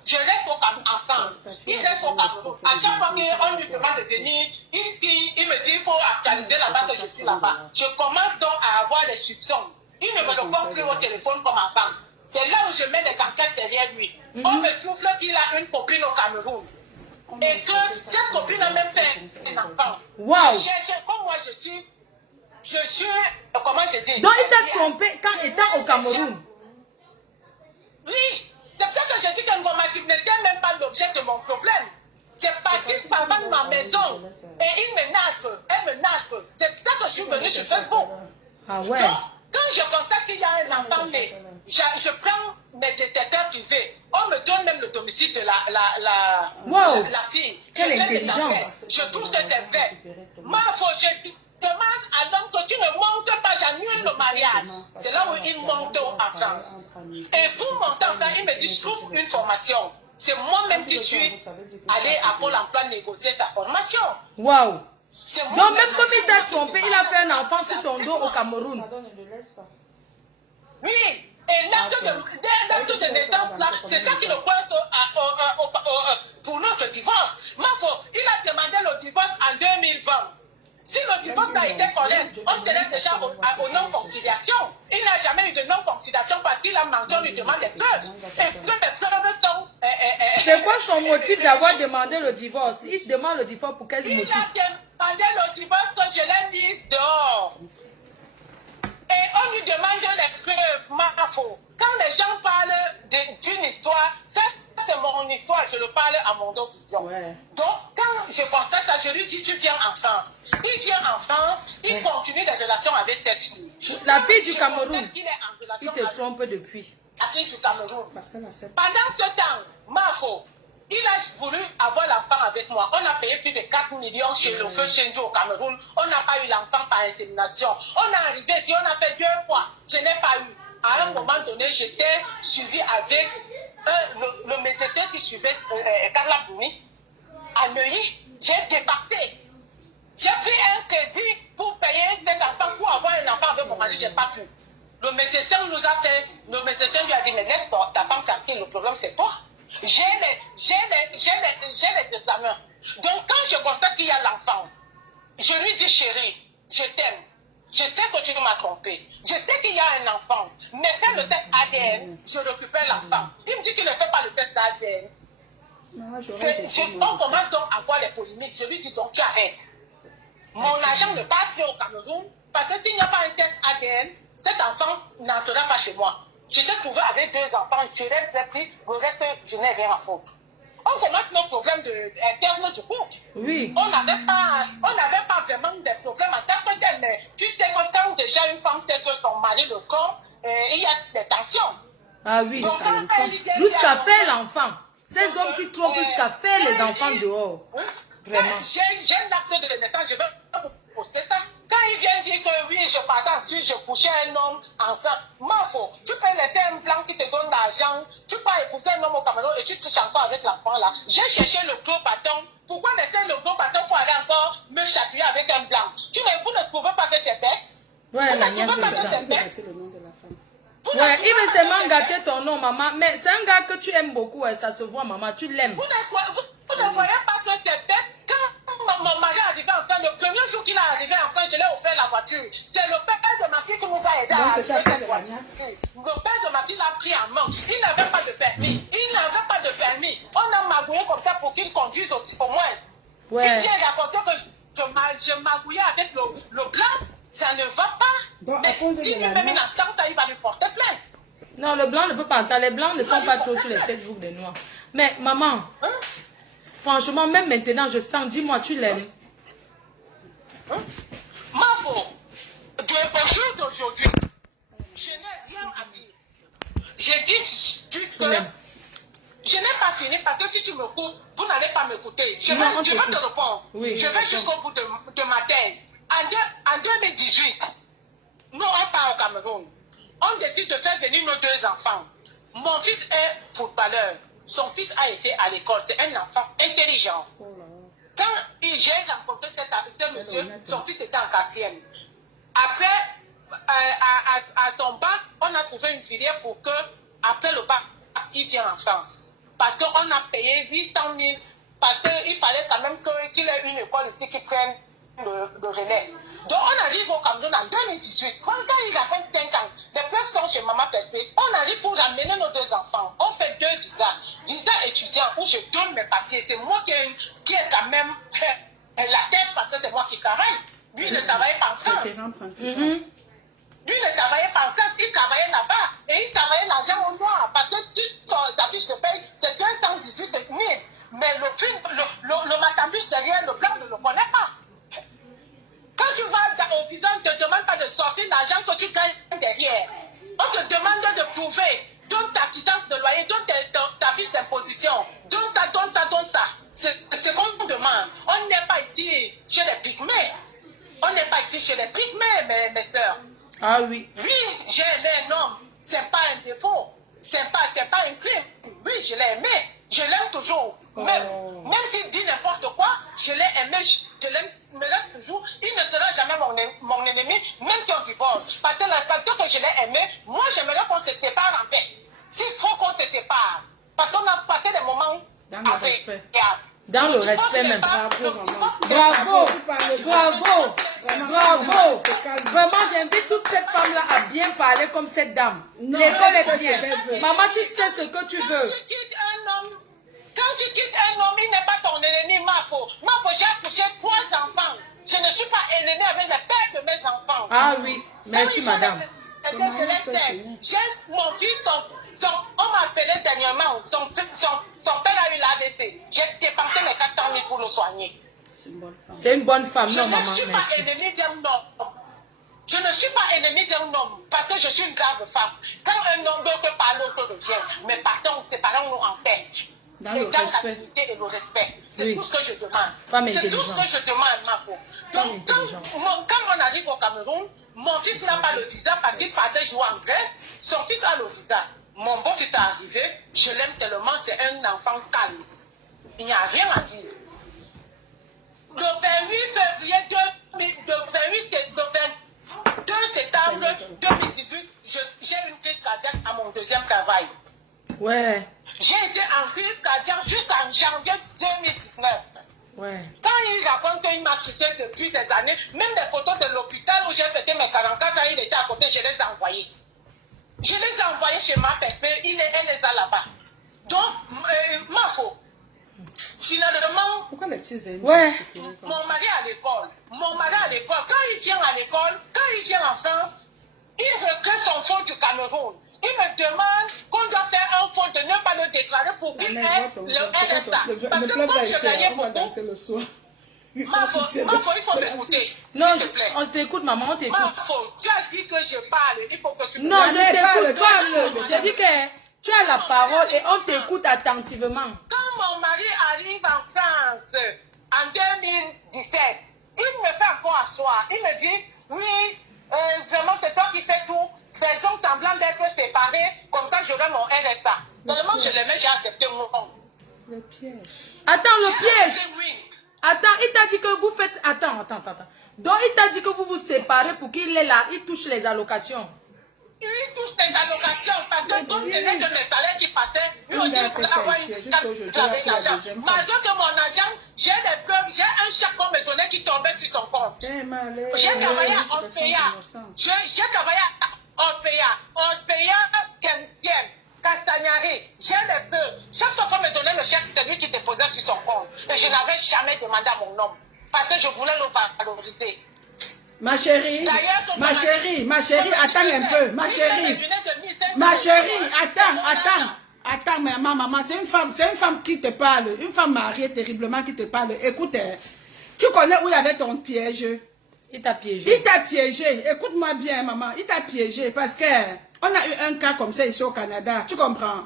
Je reste en France. Il reste au Cameroun. À chaque fois qu'on lui demande de venir ici, il me dit il faut actualiser là-bas que je suis là-bas. Je commence donc à avoir des soupçons. Il ne me répond plus au téléphone comme avant. C'est là où je mets les enquêtes derrière lui. On me souffle qu'il a une copine au Cameroun. Et que cette copine a même fait un enfant. Wow. Comme moi je suis, comment je dis? Donc il t'a trompé quand étant au Cameroun. Oui, c'est pour ça que je dis que Ngomatique n'était même pas l'objet de mon problème. C'est parce qu'il parle de ma maison et il me nargue, elle me nargue. C'est pour ça que je suis venue sur Facebook. Ah ouais. Donc, quand je constate qu'il y a un enfant né, je prends mes détecteurs privés. On me donne même le domicile de la fille. Quelle intelligence. Je trouve que c'est vrai. Je demande à l'homme que tu ne montes pas, j'annule le mariage. C'est là où il monte en France. Et pour monter en France, il me dit, je trouve une formation. C'est moi-même qui suis allé à Pôle emploi négocier sa formation. Waouh. Donc même comme il t'a trompé, il a fait un enfant sur ton dos au Cameroun. Oui. Et l'acte de naissance là, c'est ça qui le coince pour notre divorce. le divorce a été correct, on se laisse déjà aux non-conciliation. Il n'a jamais eu de non-conciliation parce qu'il a menti, on lui demande des preuves. Et que les preuves sont... C'est quoi son motif d'avoir demandé le divorce? Il demande le divorce pour quel motif? Il a demandé le divorce que je l'ai mise dehors. Et on lui demande les preuves, Marfo. Quand les gens parlent d'une histoire, ça c'est mon histoire, je le parle à mon vision. Ouais. Donc, quand je constate ça, je lui dis, tu viens en France. Il vient en France, il continue des relations avec cette fille. La fille du Je Cameroun, constate qu'il est en relation il te avec trompe depuis. la fille du Cameroun. Parce qu'elle accepte. Pendant ce temps, Marfo, il a voulu avoir l'enfant avec moi. On a payé plus de 4 millions chez le feu Chenjo au Cameroun. On n'a pas eu l'enfant par insémination. On est arrivé ici, on a fait 2 fois. Je n'ai pas eu. À un moment donné, j'étais suivi avec le médecin qui suivait Carla Bouni à Neuilly. J'ai dépassé. J'ai pris un crédit pour payer cet enfant, pour avoir un enfant avec mon mari. Je n'ai pas pu. Le médecin nous a fait, le médecin lui a dit, mais laisse ta femme tranquille, le problème c'est toi. J'ai les examens. Donc quand je constate qu'il y a l'enfant, je lui dis, chérie, je t'aime. Je sais que tu m'as trompé. Je sais qu'il y a un enfant. Mais fais le test ADN, je récupère l'enfant. Il me dit qu'il ne fait pas le test ADN. On commence donc à voir les polémiques. Je lui dis donc tu arrêtes. Mon argent ne part plus au Cameroun parce que s'il n'y a pas un test ADN, cet enfant n'entrera pas chez moi. Je t'ai trouvé avec 2 enfants, je l'ai pris, le reste, je n'ai rien à foutre. On commence nos problèmes internes du couple. Oui. On n'avait pas vraiment des problèmes en tant que tel, mais tu sais que quand déjà une femme sait que son mari le corps, il y a des tensions. Ah oui, Donc, jusqu'à faire l'enfant. Ces hommes qui trompent jusqu'à faire les enfants dehors. Vraiment. J'ai l'acte de naissance, je vais vous poster ça. Quand il vient dire que oui, je partais ensuite, je couchais un homme enfant, Marfo, tu peux laisser un blanc qui te donne l'argent, tu peux épouser un homme au Cameroun et tu touches encore avec l'enfant là. J'ai cherché le gros bâton. Pourquoi laisser le gros bâton pour aller encore me chatouiller avec un blanc? Vous ne trouvez pas que c'est bête? Ouais, la nièce, c'est ça. Ouais, il veut seulement gâter ton nom, maman. Mais c'est un gars que tu aimes beaucoup, et ça se voit, maman. Tu l'aimes. Vous ne voyez pas que c'est bête? Quand mon mari est arrivé en France, le premier jour qu'il est arrivé en France, je lui ai offert la voiture. C'est le père de ma fille qui nous a aidés à acheter cette voiture. Le père de ma fille l'a pris en main. Il n'avait pas de permis. On a magouillé comme ça pour qu'il conduise aussi, au moins. Ouais. Il vient raconter que je magouillais avec le blanc. Ça ne va pas. Donc, mais si lui même il entend ça, il va lui porter plainte. Non, le blanc ne peut pas entendre. Les blancs ne sont pas trop sur les Facebook des noirs. Mais maman, franchement, même maintenant, je sens, dis-moi, tu l'aimes. Marfo, au jour d'aujourd'hui, je n'ai rien à dire. J'ai dit juste que je n'ai pas fini parce que si tu me coupes, vous n'allez pas m'écouter. Je vais te répondre. Oui, je vais jusqu'au bout de ma thèse. En 2018, nous, on part au Cameroun. On décide de faire venir nos 2 enfants. Mon fils est footballeur. Son fils a été à l'école. C'est un enfant intelligent. Quand j'ai rencontré ce monsieur, son fils était en 4e. Après, à son bac, on a trouvé une filière pour que, après le bac, il vienne en France. Parce qu'on a payé 800 000. Parce qu'il fallait quand même qu'il ait une école ici qui prenne le relais. Donc on arrive au Cameroun en 2018. Quand il a 25 ans, les preuves sont chez Maman Perpé. On arrive pour ramener nos 2 enfants. On fait 2 visas. Visa étudiant où je donne mes papiers. C'est moi qui ai quand même la tête parce que c'est moi qui travaille. Lui, il ne travaillait pas en France. Lui ne travaillait pas en France, il travaillait là-bas. Et il travaillait l'argent au noir. Parce que sur sa fiche de paye, c'est 218 000. Mais le matambus derrière le blanc ne le connaît pas. Quand tu vas au visa, on ne te demande pas de sortir l'argent que tu gagnes derrière. On te demande de prouver. Donne ta quittance de loyer, donne ta fiche d'imposition. Donne ça, donne ça, donne ça. C'est ce qu'on demande. On n'est pas ici chez les pygmées. On n'est pas ici chez les pygmées, mes soeurs. Ah oui. Oui, j'ai aimé un homme. C'est pas un défaut. C'est pas un crime. Oui, je l'ai aimé. Je l'aime toujours. Même s'il dit n'importe quoi, je l'ai aimé. Je l'aime toujours. Il ne sera jamais mon ennemi, même si on divorce. Parce que le facteur que je l'ai aimé, moi j'aimerais qu'on se sépare en paix. S'il faut qu'on se sépare. Parce qu'on a passé des moments dans le respect. Dans le respect même. Bravo, maman. Bravo. Bravo. Se calme. Vraiment, j'invite toute cette femme-là à bien parler comme cette dame. Non, L'école elle est sait bien. ce qu'elle veut. Maman, tu sais ce que tu veux. Quand tu quittes un homme, il n'est pas ton ennemi, Mafo. Mafo, j'ai accouché 3 enfants. Je ne suis pas ennemi avec les pères de mes enfants. Ah oui, merci madame. J'ai mon fils, on m'a appelé dernièrement, son père a eu l'AVC. J'ai dépensé mes 400 000 pour le soigner. C'est une bonne femme, Je non ne maman, suis pas merci. ennemi d'un homme. Je ne suis pas ennemi d'un homme parce que je suis une grave femme. Quand un homme veut que par l'autre revient, mais partons, séparons-nous en paix. Dans le la respect. dignité et le respect. C'est Oui. tout ce que je demande. Femme C'est tout ce intelligente. que je demande, Mafo. Donc, quand on arrive au Cameroun, mon fils n'a pas le visa parce qu'il partait jouer en Grèce. Son fils a le visa. Mon beau-fils est arrivé. Je l'aime tellement. C'est un enfant calme. Il n'y a rien à dire. Le 28 février 2 septembre 2018, j'ai une crise cardiaque à mon deuxième travail. Ouais, J'ai été en crise cardiaque jusqu'en janvier 2019. ouais. Quand il raconte qu'il m'a quitté depuis des années, même les photos de l'hôpital où j'ai fêté mes 44 ans, il était à côté, je les ai envoyées. Je les ai envoyées chez ma pépé, elle les a là-bas. Donc, Mafo, finalement, Pourquoi les petits amis? Ouais. mon mari à l'école, quand il vient à l'école, quand il vient en France, il regrette son fonds du Cameroun. Il me demande qu'on doit faire un fonds de ne pas le déclarer pour qu'il ait le RSA. Parce que comme je gagnais On va beaucoup, danser le soir. Mafo, il faut m'écouter. Non, S'il te plaît. on t'écoute maman, on t'écoute. Mafo, tu as dit que je parle, il faut que tu me Non, laisses. je t'écoute, parle. j'ai dit que tu as la parole et on t'écoute attentivement. Quand mon mari arrive en France en 2017, il me fait encore asseoir. Il me dit, oui, vraiment c'est toi qui fais tout. Faisons semblant d'être séparés, comme ça j'aurai mon RSA. Tellement je l'aimais, j'ai accepté mon nom. Le piège. Attends, le J'ai piège. accepté, oui. Attends, il t'a dit que vous faites... Attends. Donc, il t'a dit que vous vous séparez pour qu'il est là, il touche les allocations. Il touche des allocations parce que comme c'était de mes salaires qui passaient, lui aussi il voulait avoir une l'argent. Malgré que mon agent, j'ai des preuves, j'ai un chèque qu'on me donnait qui tombait sur son compte. J'ai travaillé à Orpea. J'ai travaillé à Orpea, Kemsien, Castagnari. J'ai des preuves. Chaque fois qu'on me donnait le chèque, c'est lui qui déposait sur son compte. Et je n'avais jamais demandé à mon homme parce que je voulais le valoriser. Ma chérie, attends un peu, ma chérie, attends, mais maman, c'est une femme qui te parle, une femme mariée terriblement qui te parle. Écoute, tu connais où il y avait ton piège? Il t'a piégé. Il t'a piégé, écoute-moi bien, maman, il t'a piégé parce que on a eu un cas comme ça ici au Canada, tu comprends?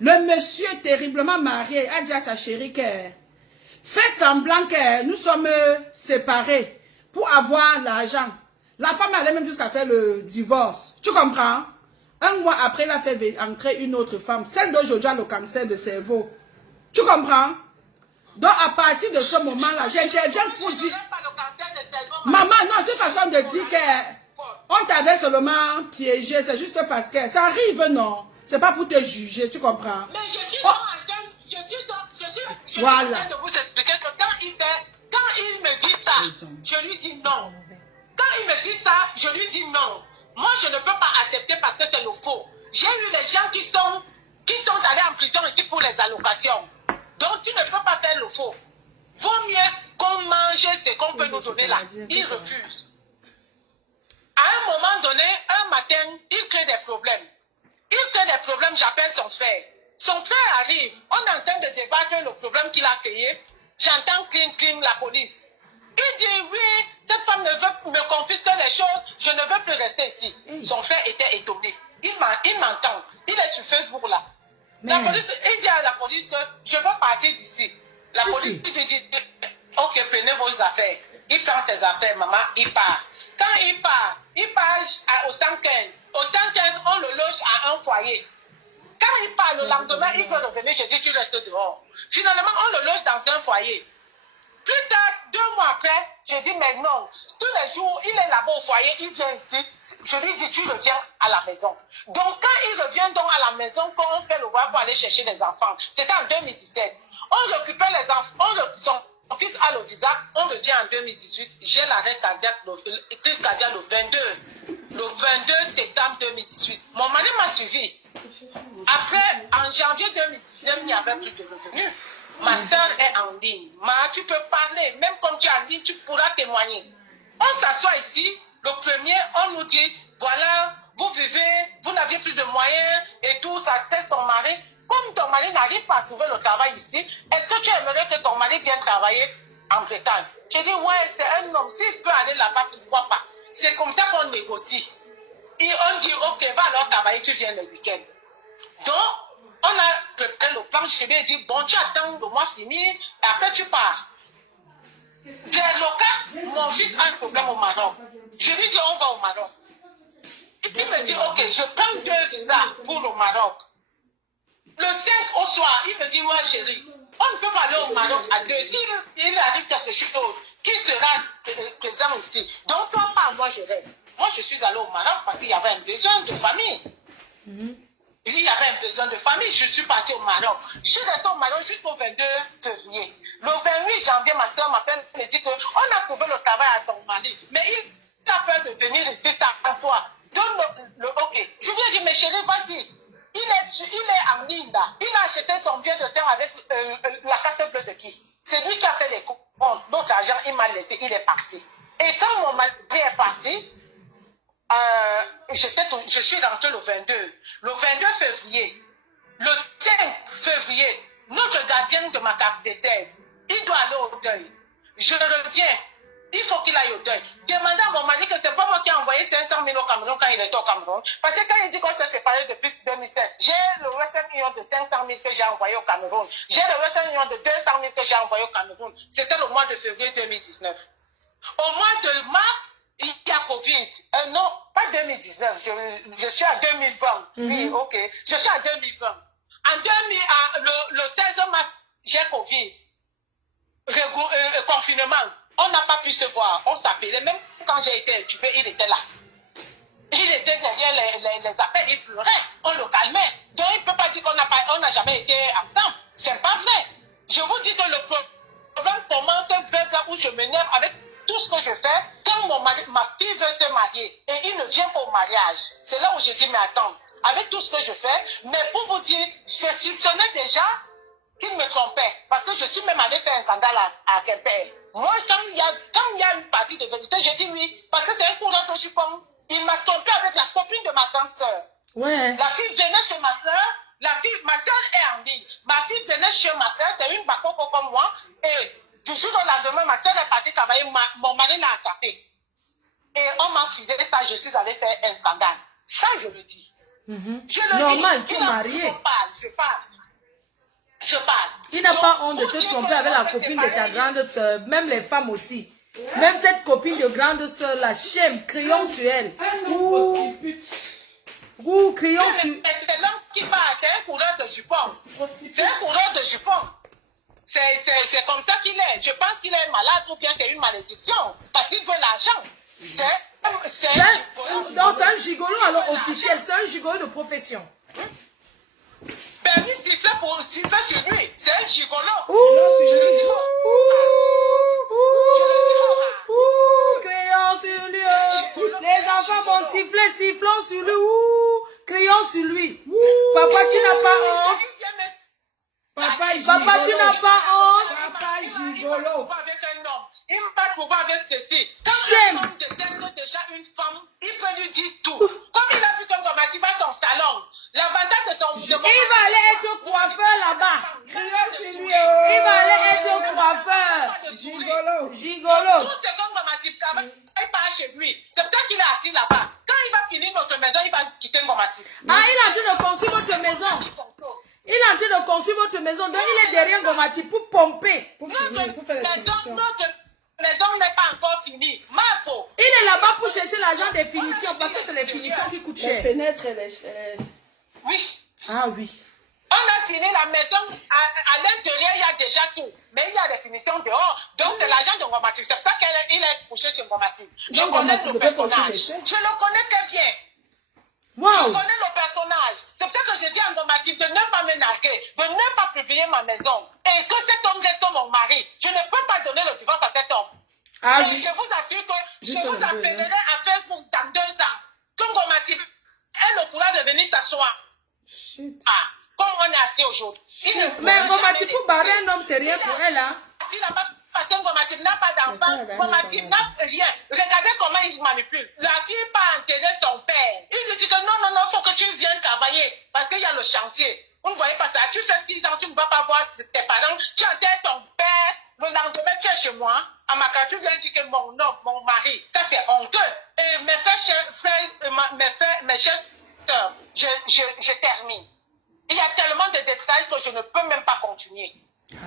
Le monsieur terriblement marié a dit à sa chérie que fait semblant que nous sommes séparés pour avoir l'argent. La femme allait même jusqu'à faire le divorce. Tu comprends? Un mois après, elle a fait entrer une autre femme. Celle d'aujourd'hui a le cancer de cerveau. Tu comprends? Donc, à partir de ce moment-là, j'interviens pour dire... Maman, non, c'est une façon de dire qu'on t'avait seulement piégé. C'est juste parce que ça arrive, non? C'est pas pour te juger, tu comprends? Mais je suis Voilà. en train de vous expliquer que quand il me dit ça, je lui dis non. Quand il me dit ça, je lui dis non. Moi, je ne peux pas accepter parce que c'est le faux. J'ai eu les gens qui sont allés en prison ici pour les allocations. Donc, tu ne peux pas faire le faux. Vaut mieux qu'on mange ce qu'on peut nous donner là. Il refuse. À un moment donné, un matin, il crée des problèmes. J'appelle son frère. Son frère arrive. On est en train de débattre le problème qu'il a créé. J'entends cling, la police. Il dit oui, cette femme me confisque les choses, je ne veux plus rester ici. Son frère était étonné. Il m'entend. Il est sur Facebook là. La police, il dit à la police que je veux partir d'ici. La police lui dit ok, prenez vos affaires. Il prend ses affaires, maman, il part. Quand il part au 115. Au 115, on le loge à un foyer. Quand il part le lendemain, il veut revenir, je dis tu restes dehors. Finalement, on le loge dans un foyer. Plus tard, 2 mois après, je dis mais non, tous les jours, il est là-bas au foyer, il vient ici, je lui dis tu reviens à la maison. Donc quand il revient donc à la maison, quand on fait le voyage pour aller chercher les enfants, c'était en 2017, on récupère les enfants, son fils a le visa, on revient en 2018. J'ai l'arrêt cardiaque, crise cardiaque le 22 septembre 2018. Mon mari m'a suivi. Après, en janvier 2019, il n'y avait plus de revenus. Ma soeur est en ligne. Tu peux parler, même comme tu es en ligne, tu pourras témoigner. On s'assoit ici, le premier, on nous dit, voilà, vous vivez, vous n'aviez plus de moyens et tout, ça stresse ton mari. Comme ton mari n'arrive pas à trouver le travail ici, est-ce que tu aimerais que ton mari vienne travailler en Bretagne? J'ai dit, ouais, c'est un homme, s'il peut aller là-bas, pourquoi pas? C'est comme ça qu'on négocie. Et on dit, ok, va alors travailler, tu viens le week-end. Donc, on a préparé le plan, je lui ai dit, bon, tu attends le mois fini, et après tu pars. Vers le 4, mon fils a un problème au Maroc. Je lui dis, on va au Maroc. Il me dit, ok, je prends 2 visas pour le Maroc. Le 5 au soir, il me dit, ouais chérie, on ne peut pas aller au Maroc à 2. S'il arrive quelque chose, qui sera présent ici? Donc toi, pas moi, je reste. Moi, je suis allée au Maroc parce qu'il y avait un besoin de famille. Il y avait un besoin de famille, je suis partie au Maroc. Je suis restée au Maroc jusqu'au 22 février. Le 28 janvier, ma soeur m'appelle et me dit qu'on a trouvé le travail à ton mari. Mais il a peur de venir ici sans toi. Donne le OK. Je lui ai dit, mais chérie, vas-y. Il est en ligne là. Il a acheté son billet de terre avec la carte bleue de qui? C'est lui qui a fait les comptes. L'autre argent, il m'a laissé, il est parti. Et quand mon mari est parti, je suis rentrée le 22. Le 22 février, le 5 février, notre gardien de ma carte décède. Il doit aller au deuil. Je reviens. Il faut qu'il aille au deuil. Demandez à mon mari que c'est pas moi qui ai envoyé 500 000 au Cameroun quand il était au Cameroun. Parce que quand il dit qu'on s'est séparés depuis 2007, j'ai le Western Union de 500 000 que j'ai envoyé au Cameroun. J'ai le Western Union de 200 000 que j'ai envoyé au Cameroun. C'était le mois de février 2019. Au mois de mars, il y a Covid. Non, pas 2019. Je suis à 2020. Oui, ok. Je suis à 2020. Le 16 mars, j'ai Covid. Confinement. On n'a pas pu se voir. On s'appelait. Même quand j'ai été intubée, il était là. Il était derrière les appels, il pleurait. On le calmait. Donc il ne peut pas dire qu'on n'a jamais été ensemble. C'est pas vrai. Je vous dis que le problème commence vers où je m'énerve avec tout ce que je fais. Quand ma fille veut se marier et il ne vient pas au mariage, c'est là où je dis, mais attends, avec tout ce que je fais, mais pour vous dire, je soupçonnais déjà qu'il me trompait. Parce que je suis même allée faire un scandale à Quimper. Moi, quand il y a une partie de vérité, je dis oui. Parce que c'est un courant que je pense. Il m'a trompé avec la copine de ma grande soeur. Ouais. La fille venait chez ma soeur. Ma soeur est en ligne. Ma fille venait chez ma soeur. C'est une bakoko comme moi. Et du jour au lendemain, ma soeur est partie travailler. Mon mari l'a attrapée. Et on m'a filé ça. Je suis allée faire un scandale. Ça, je le dis. Je le normal, dis. tu es mariée. Je parle. Il n'a pas honte de te tromper avec la copine de ta grande soeur, même les femmes aussi. Même cette copine de grande soeur, la chème, crions sur elle. Ouh, crions sur... C'est l'homme qui parle, c'est un coureur de jupon. C'est un coureur de jupon. C'est comme ça qu'il est. Je pense qu'il est malade ou bien c'est une malédiction. Parce qu'il veut l'argent. C'est un gigolo alors officiel, c'est un gigolo de profession. Ben oui, siffler sur lui. C'est un gigolo. Je le dis. Crions sur lui. Les enfants vont siffler, sifflons sur lui. Crions sur lui. Papa, tu n'as pas honte. Papa, tu n'as pas honte. Papa gigolo. Il m'a trouvé avec ceci. Quand un homme déteste déjà une femme, il peut lui dire tout. Comme il a vu comme Gomati va son salon, l'avantage de son... Il va aller être coiffeur là-bas. Il va aller être coiffeur. Gigolo. Tout ce qu'on Gomati travaille, il part chez lui. C'est pour ça qu'il est assis là-bas. Quand il va finir notre maison, il va quitter Gomati. Ah, il est en train de construire votre maison. Il est en train de construire votre maison. Donc il est derrière Gomati pour pomper. Pour faire la finition. La maison n'est pas encore finie. Marco. Il est là-bas pour chercher l'argent des finitions parce que c'est les finitions qui coûtent cher. Les fenêtres et les... Oui. Ah oui. On a fini la maison. À l'intérieur, il y a déjà tout. Mais il y a des finitions dehors. Donc c'est l'argent de Ngomati. C'est pour ça qu'il est couché sur Ngomati. Je connais le personnage. Je le connais très bien. Wow. Je connais le personnage. C'est pour ça que je dis à Ngomati. Ngomatib, de ne pas me narguer, de ne pas publier ma maison, et que cet homme reste mon mari. Je ne peux pas donner le divorce à cet homme. Ah et oui. je vous assure que Juste je vous un peu, appellerai à Facebook dans 2 ans. Que Ngomatib ait le courage de venir s'asseoir. Ah, comme on est assis aujourd'hui. Mais Ngomatib, pour barrer un homme, c'est rien pour elle, hein. S'il n'a pas passé, Ngomatib n'a pas d'enfant, Ngomatib n'a rien. Regardez comment il manipule. La fille pas enterrer son père. Il lui dit que non, il faut que tu viennes travailler. Parce qu'il y a le chantier. Vous ne voyez pas ça. Tu fais 6 ans, tu ne vas pas voir tes parents. Tu enterres ton père. Le lendemain, tu es chez moi. À ma carte, tu viens dire que mon homme, mon mari, ça c'est honteux. Et mes chers sœurs, je termine. Il y a tellement de détails que je ne peux même pas continuer.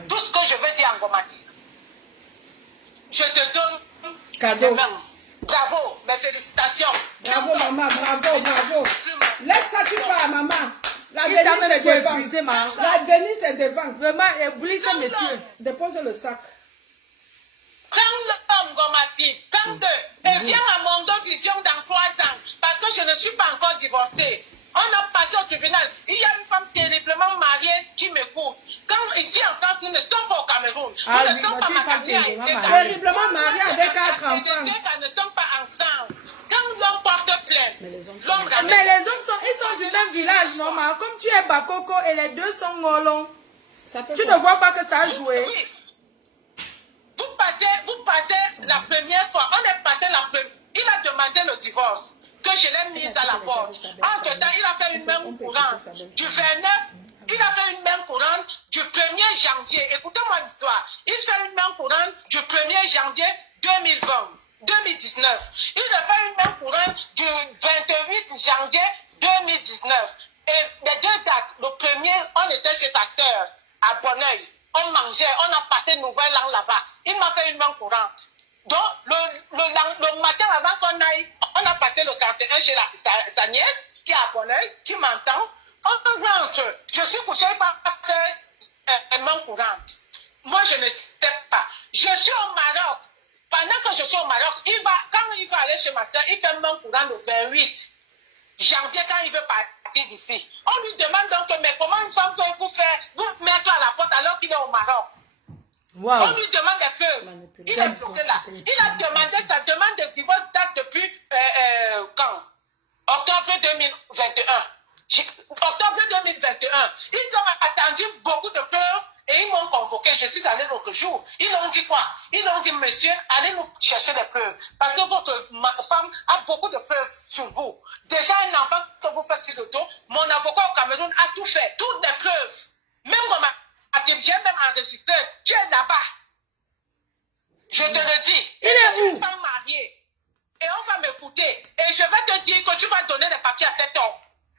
Tout ce que je veux dire en Ngomatib. Je te donne cadeau. Bravo, mes félicitations. Bravo, maman, bravo, bravo. Laisse ça, tu pars, maman. Il t'a même L'avenir, c'est épuisé, devant. maman. L'avenir, c'est devant. Vraiment, éblouissez, monsieur. Dépose le sac. Prends l'homme, Ngomatib, prends-le. Et viens à Mondo Vision dans 3 ans. Parce que je ne suis pas encore divorcée. On a passé au tribunal. Il y a une femme terriblement mariée qui m'écoute. Quand ici en France, nous ne sommes pas au Cameroun. Nous ne sommes pas mariés à Ezeka. Terriblement mariée avec 4 enfants. Ezeka ne sommes pas en France. Quand l'homme porte plainte, l'homme ramène. Mais les hommes ils sont du même village, non, maman. Comme tu es Bakoko et les deux sont Ngolon. Tu ne vois pas que ça a joué. Oui. Vous passez la première fois. On est passé la première. Il a demandé le divorce. Que je l'ai mise à la porte. Entre-temps, il a fait une main courante du 29. Il a fait une main courante du 1er janvier. Écoutez-moi l'histoire. Il fait une main courante du 1er janvier 2019. Il a fait une main courante du 28 janvier 2019. Et les 2 dates, le premier, on était chez sa sœur à Bonneuil. On mangeait, on a passé Nouvel An là-bas. Il m'a fait une main courante. Donc, le matin avant qu'on aille, on a passé le 31 chez sa nièce, qui est à Bonneuil, qui m'entend. On rentre. Je suis couché par une main courante. Moi, je ne sais pas. Je suis au Maroc. Pendant que je suis au Maroc, quand il va aller chez ma soeur, il fait une main courante le 28 janvier quand il veut partir d'ici. On lui demande donc, mais comment une femme peut vous mettre à la porte alors qu'il est au Maroc? Wow. On lui demande des preuves. Il est bloqué là. Il a demandé sa demande de divorce date depuis quand? Octobre 2021. Octobre 2021. Ils ont attendu beaucoup de preuves et ils m'ont convoqué. Je suis allée l'autre jour. Ils ont dit quoi? Ils ont dit, monsieur, allez nous chercher des preuves. Parce que votre femme a beaucoup de preuves sur vous. Déjà, un enfant que vous faites sur le dos, mon avocat au Cameroun a tout fait. Toutes les preuves. Même j'ai même enregistré. Tu es là-bas. Je te le dis. Il est je suis où? une femme mariée. Et on va m'écouter. Et je vais te dire que tu vas donner des papiers à cet homme.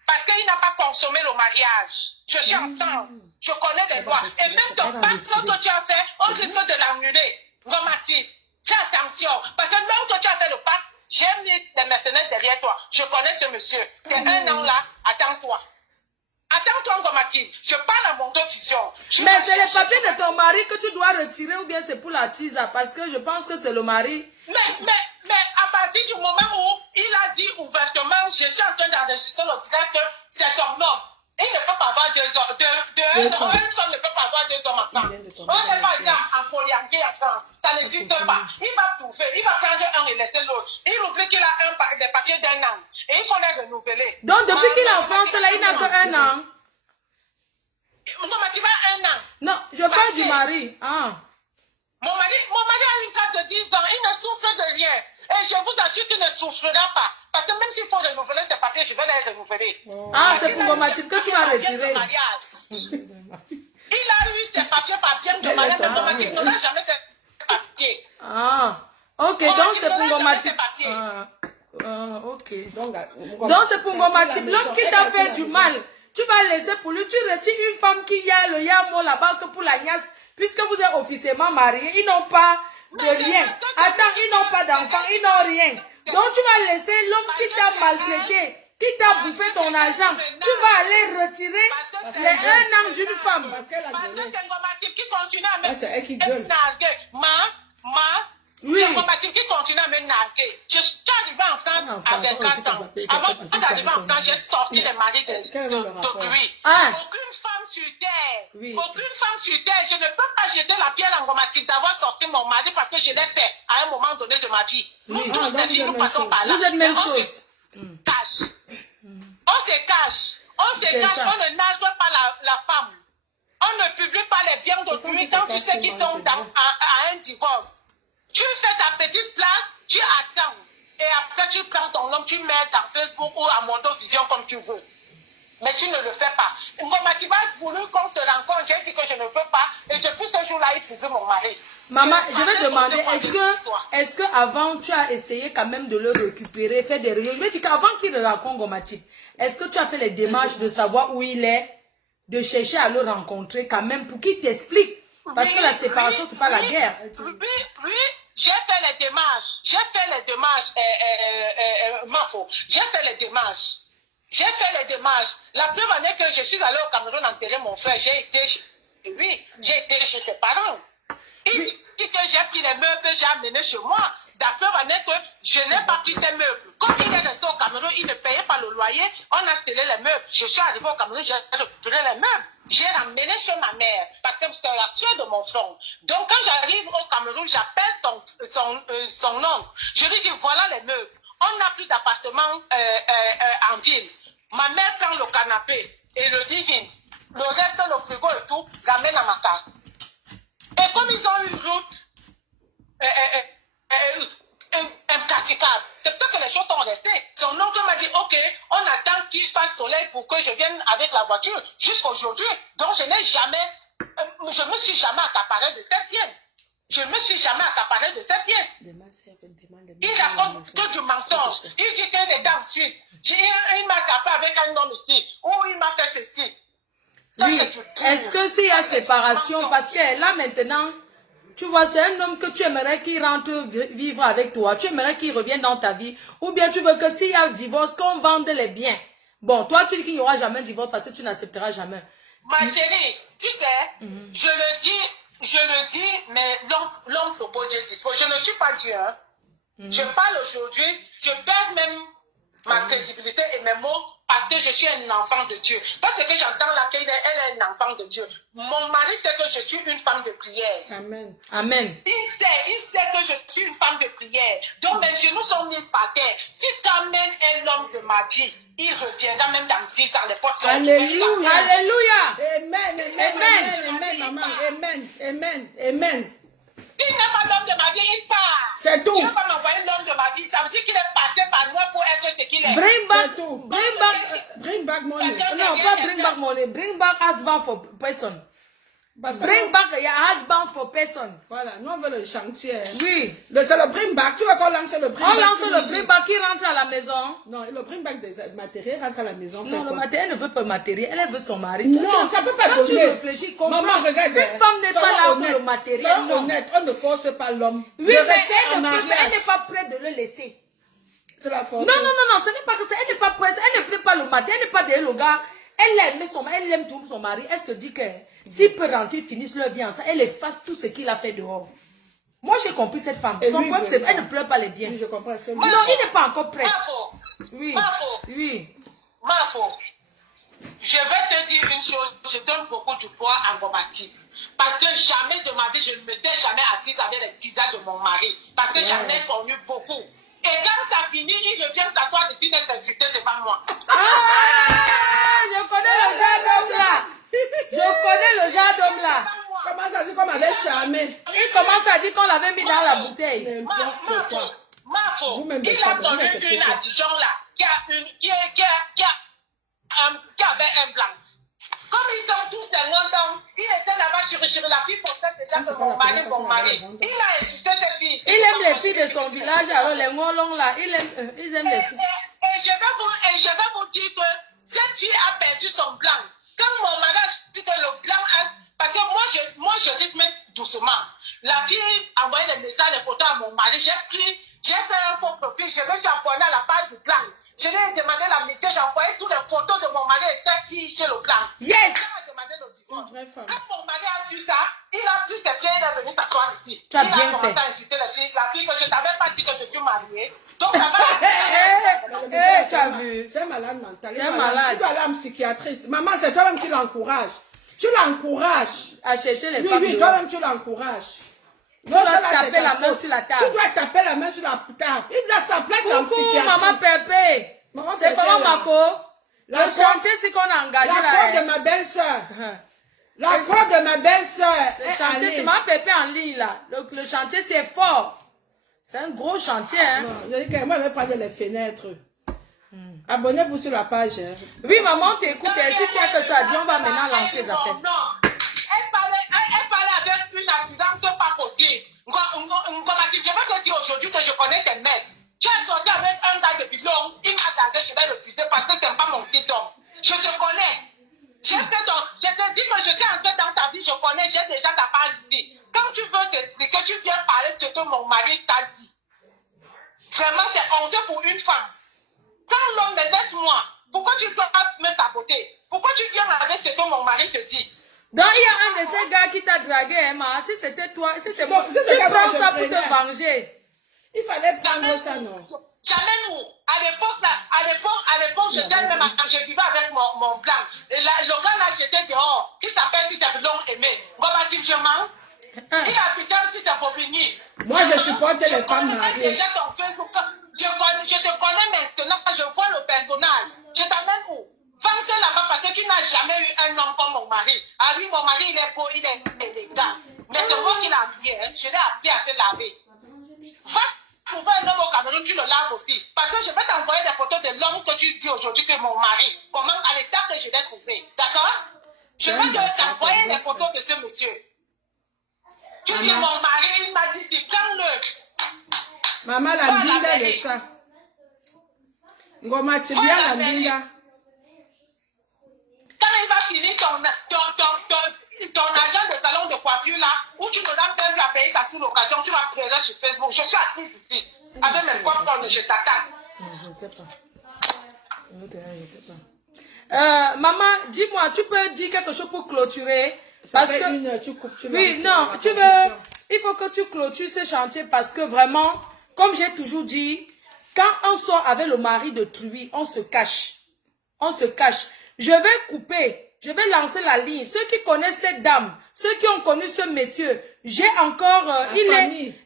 Parce qu'il n'a pas consommé le mariage. Je suis en France. Je connais les lois. Et même ton passeport que tu as fait, on risque de l'annuler. Ngomatib, fais attention. Parce que l'homme que tu as fait le pacte, j'ai mis des mercenaires derrière toi. Je connais ce monsieur. T'es 1 an là, attends-toi. Attends-toi, Ngomatib. Je parle à mon vision. Mais c'est les papiers de ton mari que tu dois retirer ou bien c'est pour la TISA? Parce que je pense que c'est le mari. Mais à partir du moment où il a dit ouvertement, je suis en train d'enregistrer le direct que c'est son homme. Il ne peut pas avoir 2 hommes. Une femme ne peut pas avoir 2 hommes en France. On n'est pas en polyandrie en France. Ça n'existe pas. Il va prouver. Il va prendre un et laisser l'autre. Il oublie qu'il a des papiers d'1 an. Et il faut les renouveler. Donc depuis qu'il est en France, là, il n'a que 1 an. Ngomatib a 1 an. Non, je parle du mari. Ah. Mon mari a une carte de 10 ans. Il ne souffre de rien. Et je vous assure qu'il ne souffrira pas. Parce que même s'il faut renouveler ses papiers, je vais les renouveler. Ah, c'est pour Ngomatib que tu vas retirer. Il a eu ses papiers par bien de mariage, mais Ngomatib n'aura jamais ses papiers. Ah, ok, donc c'est pour Ngomatib. Ok. Donc c'est pour Ngomatib. L'homme qui t'a fait du mal, tu vas laisser pour lui. Tu retires une femme qui a le yamo là-bas que pour la niasse. Puisque vous êtes officiellement mariés, ils n'ont pas de rien. Attends, ils n'ont pas d'enfants, ils n'ont rien. Donc tu vas laisser l'homme qui t'a maltraité, qui t'a bouffé ton argent. Tu vas aller retirer les 1 an d'une femme. Parce que c'est Ngomatib qui continue à me c'est elle qui gueule. narguer. Oui. C'est Ngomatib qui continue à me narguer. Je suis arrivée en France à 24 ans. Avant d'arriver en France, j'ai sorti les maris de lui. Ah. Aucune femme sur terre, Oui. aucune femme sur terre, je ne peux pas jeter la pierre à Ngomatib d'avoir sorti mon mari parce que je l'ai fait à un moment donné de ma vie. Nous Oui. tous les filles, nous passons par là. Vous êtes même Mais on chose. se cache. On se cache. On se C'est cache. ça. On ne nage pas la femme. On ne publie pas les biens d'autrui quand tu sais qu'ils sont à un divorce. Tu fais ta petite place, tu attends. Et après, tu prends ton homme, tu mets dans Facebook ou à Mondovision comme tu veux. Mais tu ne le fais pas. Ngomatib a voulu qu'on se rencontre. J'ai dit que je ne veux pas. Et depuis ce jour-là, il publie mon mari. Maman, je vais demander, est-ce que avant tu as essayé quand même de le récupérer, faire des réunions? Je vais dire qu'avant qu'il ne rencontre Ngomatib, est-ce que tu as fait les démarches de savoir où il est, de chercher à le rencontrer quand même pour qu'il t'explique? Parce que la séparation, c'est pas la guerre. Oui, j'ai fait les démarches. J'ai fait les démarches, Mafo. J'ai fait les démarches. J'ai fait les démarches. La première année que je suis allée au Cameroun enterrer mon frère, j'ai été chez lui. J'ai été chez ses parents. Il dit que j'ai pris les meubles, j'ai amené chez moi. La première année que je n'ai pas pris ces meubles. Comme il est resté au Cameroun, il ne payait pas le loyer. On a scellé les meubles. Je suis arrivée au Cameroun, j'ai récupéré les meubles. J'ai ramené chez ma mère parce que c'est la soeur de mon frère. Donc quand j'arrive au Cameroun, j'appelle son oncle. Je lui dis voilà les meubles. On n'a plus d'appartement en ville. Ma mère prend le canapé et le living. Le reste, le frigo et tout, ramène à ma carte. Et comme ils ont une route impraticable, c'est pour ça que les choses sont restées. Son oncle m'a dit, ok, on attend qu'il fasse soleil pour que je vienne avec la voiture jusqu'aujourd'hui. Donc je me suis jamais accaparé de ses biens. Je ne me suis jamais accaparé de ses biens. Il raconte que du mensonge. Il dit qu'il était en Suisse. Il m'a tapé avec un homme ici. Ou il m'a fait ceci. Ça, Oui. Est-ce que s'il y a séparation, parce que là maintenant, tu vois, c'est un homme que tu aimerais qu'il rentre vivre avec toi. Tu aimerais qu'il revienne dans ta vie. Ou bien tu veux que s'il y a un divorce, qu'on vende les biens. Bon, toi tu dis qu'il n'y aura jamais de divorce parce que tu n'accepteras jamais. Ma chérie, tu sais, je le dis, mais l'homme propose, je dispose. Je ne suis pas Dieu. Hein. Je parle aujourd'hui, je perds même ma crédibilité et mes mots parce que je suis un enfant de Dieu. Parce que j'entends là qu'elle est un enfant de Dieu. Mon mari sait que je suis une femme de prière. Amen. Amen. Il sait que je suis une femme de prière. Donc mes genoux sont mis par terre. Si quand même est l'homme de ma vie, il reviendra même dans 10 ans, les portes sont Alléluia. Alléluia. Amen, amen, amen, maman. Amen, amen, amen. S'il n'est pas l'homme de ma vie, il part. C'est tout. Dieu va m'envoyer l'homme de ma vie. Ça veut dire qu'il est passé par moi pour être ce qu'il est. Bring back, C'est tout. bring back money. No, pas bring back money. Bring back husband for person. Parce que Bring back your husband for person. voilà, nous on veut le chantier. Oui. C'est le bring back. Tu veux qu'on lance le bring back? On lance le bring back qui rentre à la maison. Non, le bring back des matériels rentre à la maison. Non, le matériel ne veut pas le matériel, elle veut son mari. Non, ça peut pas quand donner. tu réfléchis, comprends. Maman, regarde. Cette femme n'est pas là pour le matériel, non. Honnête, on ne force pas l'homme. Oui, mais elle n'est pas prête de le laisser. C'est la force. Non, ce n'est pas que ça. Elle n'est pas prête, elle ne fait pas le matériel, elle n'est pas derrière le gars. Elle aime tout son mari. Elle se dit que s'il peut rentrer, finissent leur vie ensemble, elle efface tout ce qu'il a fait dehors. Moi, j'ai compris cette femme. Et Son lui, problème, c'est qu'elle ne pleure pas les biens. Oui, je comprends. Non, il n'est pas encore prêt. Oui. Oui. Mafo. Je vais te dire une chose. Je donne beaucoup de poids à Ngomatib. Parce que jamais de ma vie, je ne m'étais jamais assise avec les tisanes de mon mari. Parce que j'en ai connu beaucoup. Et quand ça finit, il revient s'asseoir ici d'être insulté devant moi. Je connais le genre d'homme là. Je connais le genre d'homme là. Comment ça dit qu'on m'avait charmé? Il commence à dire qu'on l'avait mis dans la bouteille. Mafo, il a connu une addition là, qui avait un blanc. Comme ils sont tous des London, il était là-bas sur la fille pour ça déjà que mon mari. Il a insulté ses filles. Il aime les filles de son village, alors les Ngolong là, ils aiment les filles. Et je vais vous dire que cette fille a perdu son blanc. Quand mon mariage dit que le blanc a... Parce que moi je rythme doucement. La fille a envoyé des messages, des photos à mon mari. J'ai fait un faux profil, je me suis abonné à la page du blanc. Je lui ai demandé la mission, j'ai envoyé toutes les photos de mon mari et cette fille chez le blanc. Yes! Elle m'a demandé le divorce. Une vraie femme. Quand mon mari a su ça, il a pris ses pieds, il est venu s'asseoir ici. Tu as il bien a commencé fait. à insulter la fille que je t'avais pas dit que je suis mariée. Donc ça va. Tu as vu. C'est un malade mental. C'est un malade. Il doit aller en psychiatriste. Maman, c'est toi-même qui l'encourages. Tu l'encourages. À chercher les Oui, femmes. oui, dehors. toi-même tu l'encourages. Tu dois taper la main sur la table. Tu dois taper la main sur la table. Il a sa place en Coucou, psychiatrie. maman Pépé. Maman C'est Pépé, comment, là. Marco? Le La chantier, c'est qu'on a engagé La là. croix de hein. ma belle-sœur. La croix de ma belle-sœur. Le chantier, c'est ma Pépé en ligne là. Le chantier, c'est fort. C'est un gros chantier. Hein. Non, je dis que moi, je vais parler des fenêtres. Abonnez-vous sur la page. Hein. Oui, maman, on t'écoute. Et si tu as quelque chose à dire, on va maintenant lancer les appels. Non, elle parlait avec une assurance pas possible. Je vais te dire aujourd'hui que je connais tes mecs. Tu es sorti avec un gars de bidon, il m'a attendé, je vais le refuser parce que tu n'aimes pas mon petit homme. Je te connais. Je te dis que je suis entré dans ta vie, je connais, j'ai déjà ta page ici. Quand tu veux t'expliquer, tu viens parler ce que mon mari t'a dit. Vraiment, c'est honteux pour une femme. Quand l'homme me laisse moi, pourquoi tu dois me saboter? Pourquoi tu viens avec ce que mon mari te dit? Donc, il y a un de ces gars qui t'a dragué, hein, ma. Si c'était toi, si c'est Non, moi, c'est tu que moi, prends je ça pour prenais. te venger. Il fallait prendre ça, non? Jamais nous. À l'époque, j'étais même, je vivais avec mon blanc. Et là, le gars là, j'étais dehors, qui s'appelle si c'est Blanc Aimé. Il habitait aussi à Bobigny. Moi, je supporte les femmes mariées. Déjà ton Facebook. Je te connais maintenant, je vois le personnage. Je t'amène où? Vente là-bas parce que tu n'as jamais eu un homme comme mon mari. Ah oui, mon mari, il est beau, il est élégant. Mais c'est moi qui l'ai habillé, hein. Je l'ai appris à se laver. Va trouver un homme au Cameroun, tu le laves aussi. Parce que je vais t'envoyer des photos de l'homme que tu dis aujourd'hui que mon mari. Comment à l'état que je l'ai trouvé. D'accord? Je vais t'envoyer des photos de ce monsieur. Tu dis mon mari, il m'a dit si, prends-le. Maman, la binda de ça. Ngoma, tu bien la binda. Quand il va finir ton agent de salon de coiffure là, où tu n'auras même pas payer ta sous-location, tu vas pleurer sur Facebook. Je suis assise ici, avec mes popcorn, je t'attends. Je ne sais pas. Je ne sais pas. Maman, dis-moi, tu peux dire quelque chose pour clôturer? Parce que tu coupes, tu oui, non, tu veux, il faut que tu clôtures ce chantier parce que vraiment, comme j'ai toujours dit, quand on sort avec le mari de Truy, on se cache. On se cache. Je vais couper, je vais lancer la ligne. Ceux qui connaissent cette dame, ceux qui ont connu ce monsieur, j'ai encore,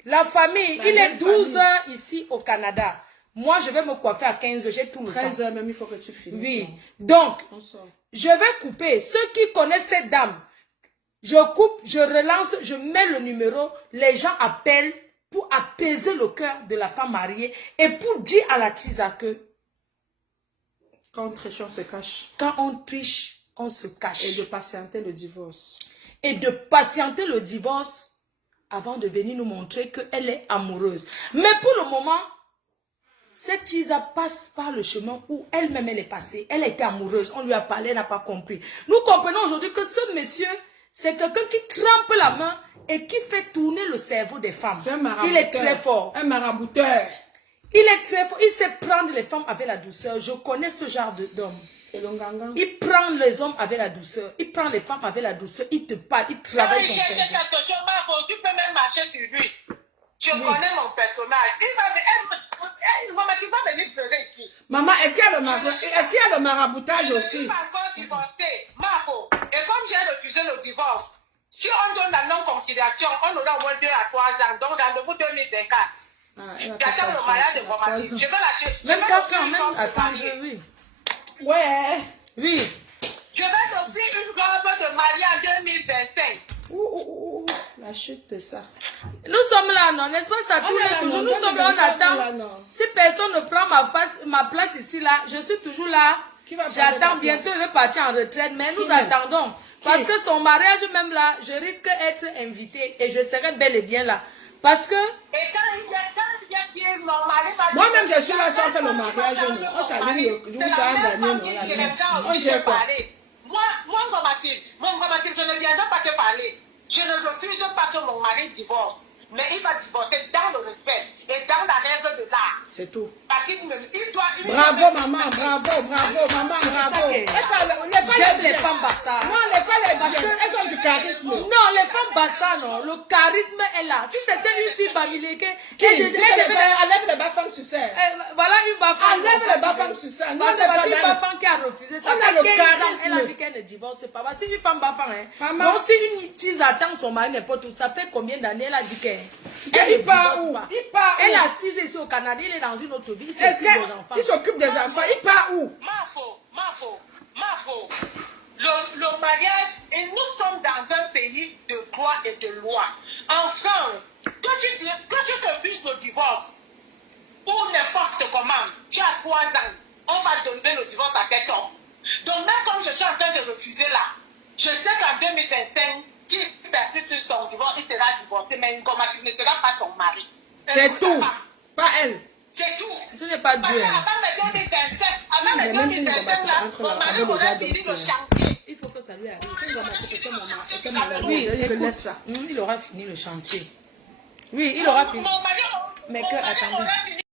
la famille, il est 12 heures ici au Canada. Moi, je vais me coiffer à 15 heures, j'ai tout le temps. 13 heures même, il faut que tu finisses. Oui, donc, je vais couper. Ceux qui connaissent cette dame, je coupe, je relance, je mets le numéro, les gens appellent pour apaiser le cœur de la femme mariée et pour dire à la tisa que quand on triche, on se cache. Quand on triche, on se cache. Et de patienter le divorce. Et de patienter le divorce avant de venir nous montrer qu'elle est amoureuse. Mais pour le moment, cette tisa passe par le chemin où elle-même elle est passée. Elle était amoureuse, on lui a parlé, elle n'a pas compris. Nous comprenons aujourd'hui que ce monsieur, c'est quelqu'un qui trempe la main et qui fait tourner le cerveau des femmes. Il est très fort. Un marabouteur. Il est très fort. Il sait prendre les femmes avec la douceur. Je connais ce genre d'homme. Il prend les hommes avec la douceur. Il prend les femmes avec la douceur. Il te parle. Il travaille ton cerveau. Quelque chose, Marco, tu peux même marcher sur lui. Je connais mon personnage. Il va venir pleurer ici. Maman, est-ce qu'il y a le maraboutage aussi? Je ne suis pas encore divorcée, Marco. Et comme j'ai refusé le divorce, si on donne la non-considération, on aura au moins 2 à 3 ans. Donc, rendez-vous 2024. J'attends le mariage de Bomatique. Je vais lâcher. Même 4 ans, même attendre, oui. Ouais. Oui. Je vais t'offrir une robe de mariage en 2025. La chute de ça. Nous sommes là, non, n'est-ce pas? Ça tourne toujours. Nous sommes là, on attend. Si personne ne prend ma place ici, là, je suis toujours là. J'attends bientôt, il veut partir en retraite, mais nous attendons. Parce que son mariage, même là, je risque d'être invitée et je serai bel et bien là. Parce que... Et quand il vient dire, mon mari va... Moi-même, je suis là sans faire le mariage. On s'allume, vous avez gagné. On gère quoi? Moi, Mathilde, je ne viendrai pas te parler. Je ne refuse pas que mon mari divorce. Mais il va divorcer dans le respect et dans la règle de l'art. C'est tout. Parce qu'il doit... Bravo, maman, bravo, maman, bravo. J'aime les femmes bastards. Non, on n'est pas les charisme. Non, les femmes basses, non. Le charisme est là. Si c'était une fille bamileke, Enlève les bafang sur serre. voilà une bafang. Enlève les bafang sur serre. Parce que c'est une bafang qui a refusé ça. On a le charisme. Elle a dit qu'elle ne divorce pas. Si une femme bafang, Maman. donc si une fille attend son mari n'importe où, ça fait combien d'années elle a dit qu'elle ne Il part divorce où? pas. Il part où? Elle a 6 ici au Canada, il est dans une autre vie. Il Est-ce s'occupe des enfants. qu'il s'occupe des enfants? Il part où? Mafo. Le mariage, et nous sommes dans un pays de droit et de loi. En France, quand tu te fiches le divorce, ou n'importe comment, tu as 3 ans, on va donner le divorce à cet homme. Donc même comme je suis en train de refuser là, je sais qu'en 2025, s'il persiste sur son divorce, il sera divorcé, mais il ne sera pas son mari. C'est tout. Pas elle. C'est tout. Ce n'est pas Dieu. Avant mes 2025 là, mon mari aurait fini le chantier. Il faut que ça lui arrive. Oui, il laisse ça. Il aura fini le chantier. Oui, il aura fini. Mon mari Mais que, attendez. aurait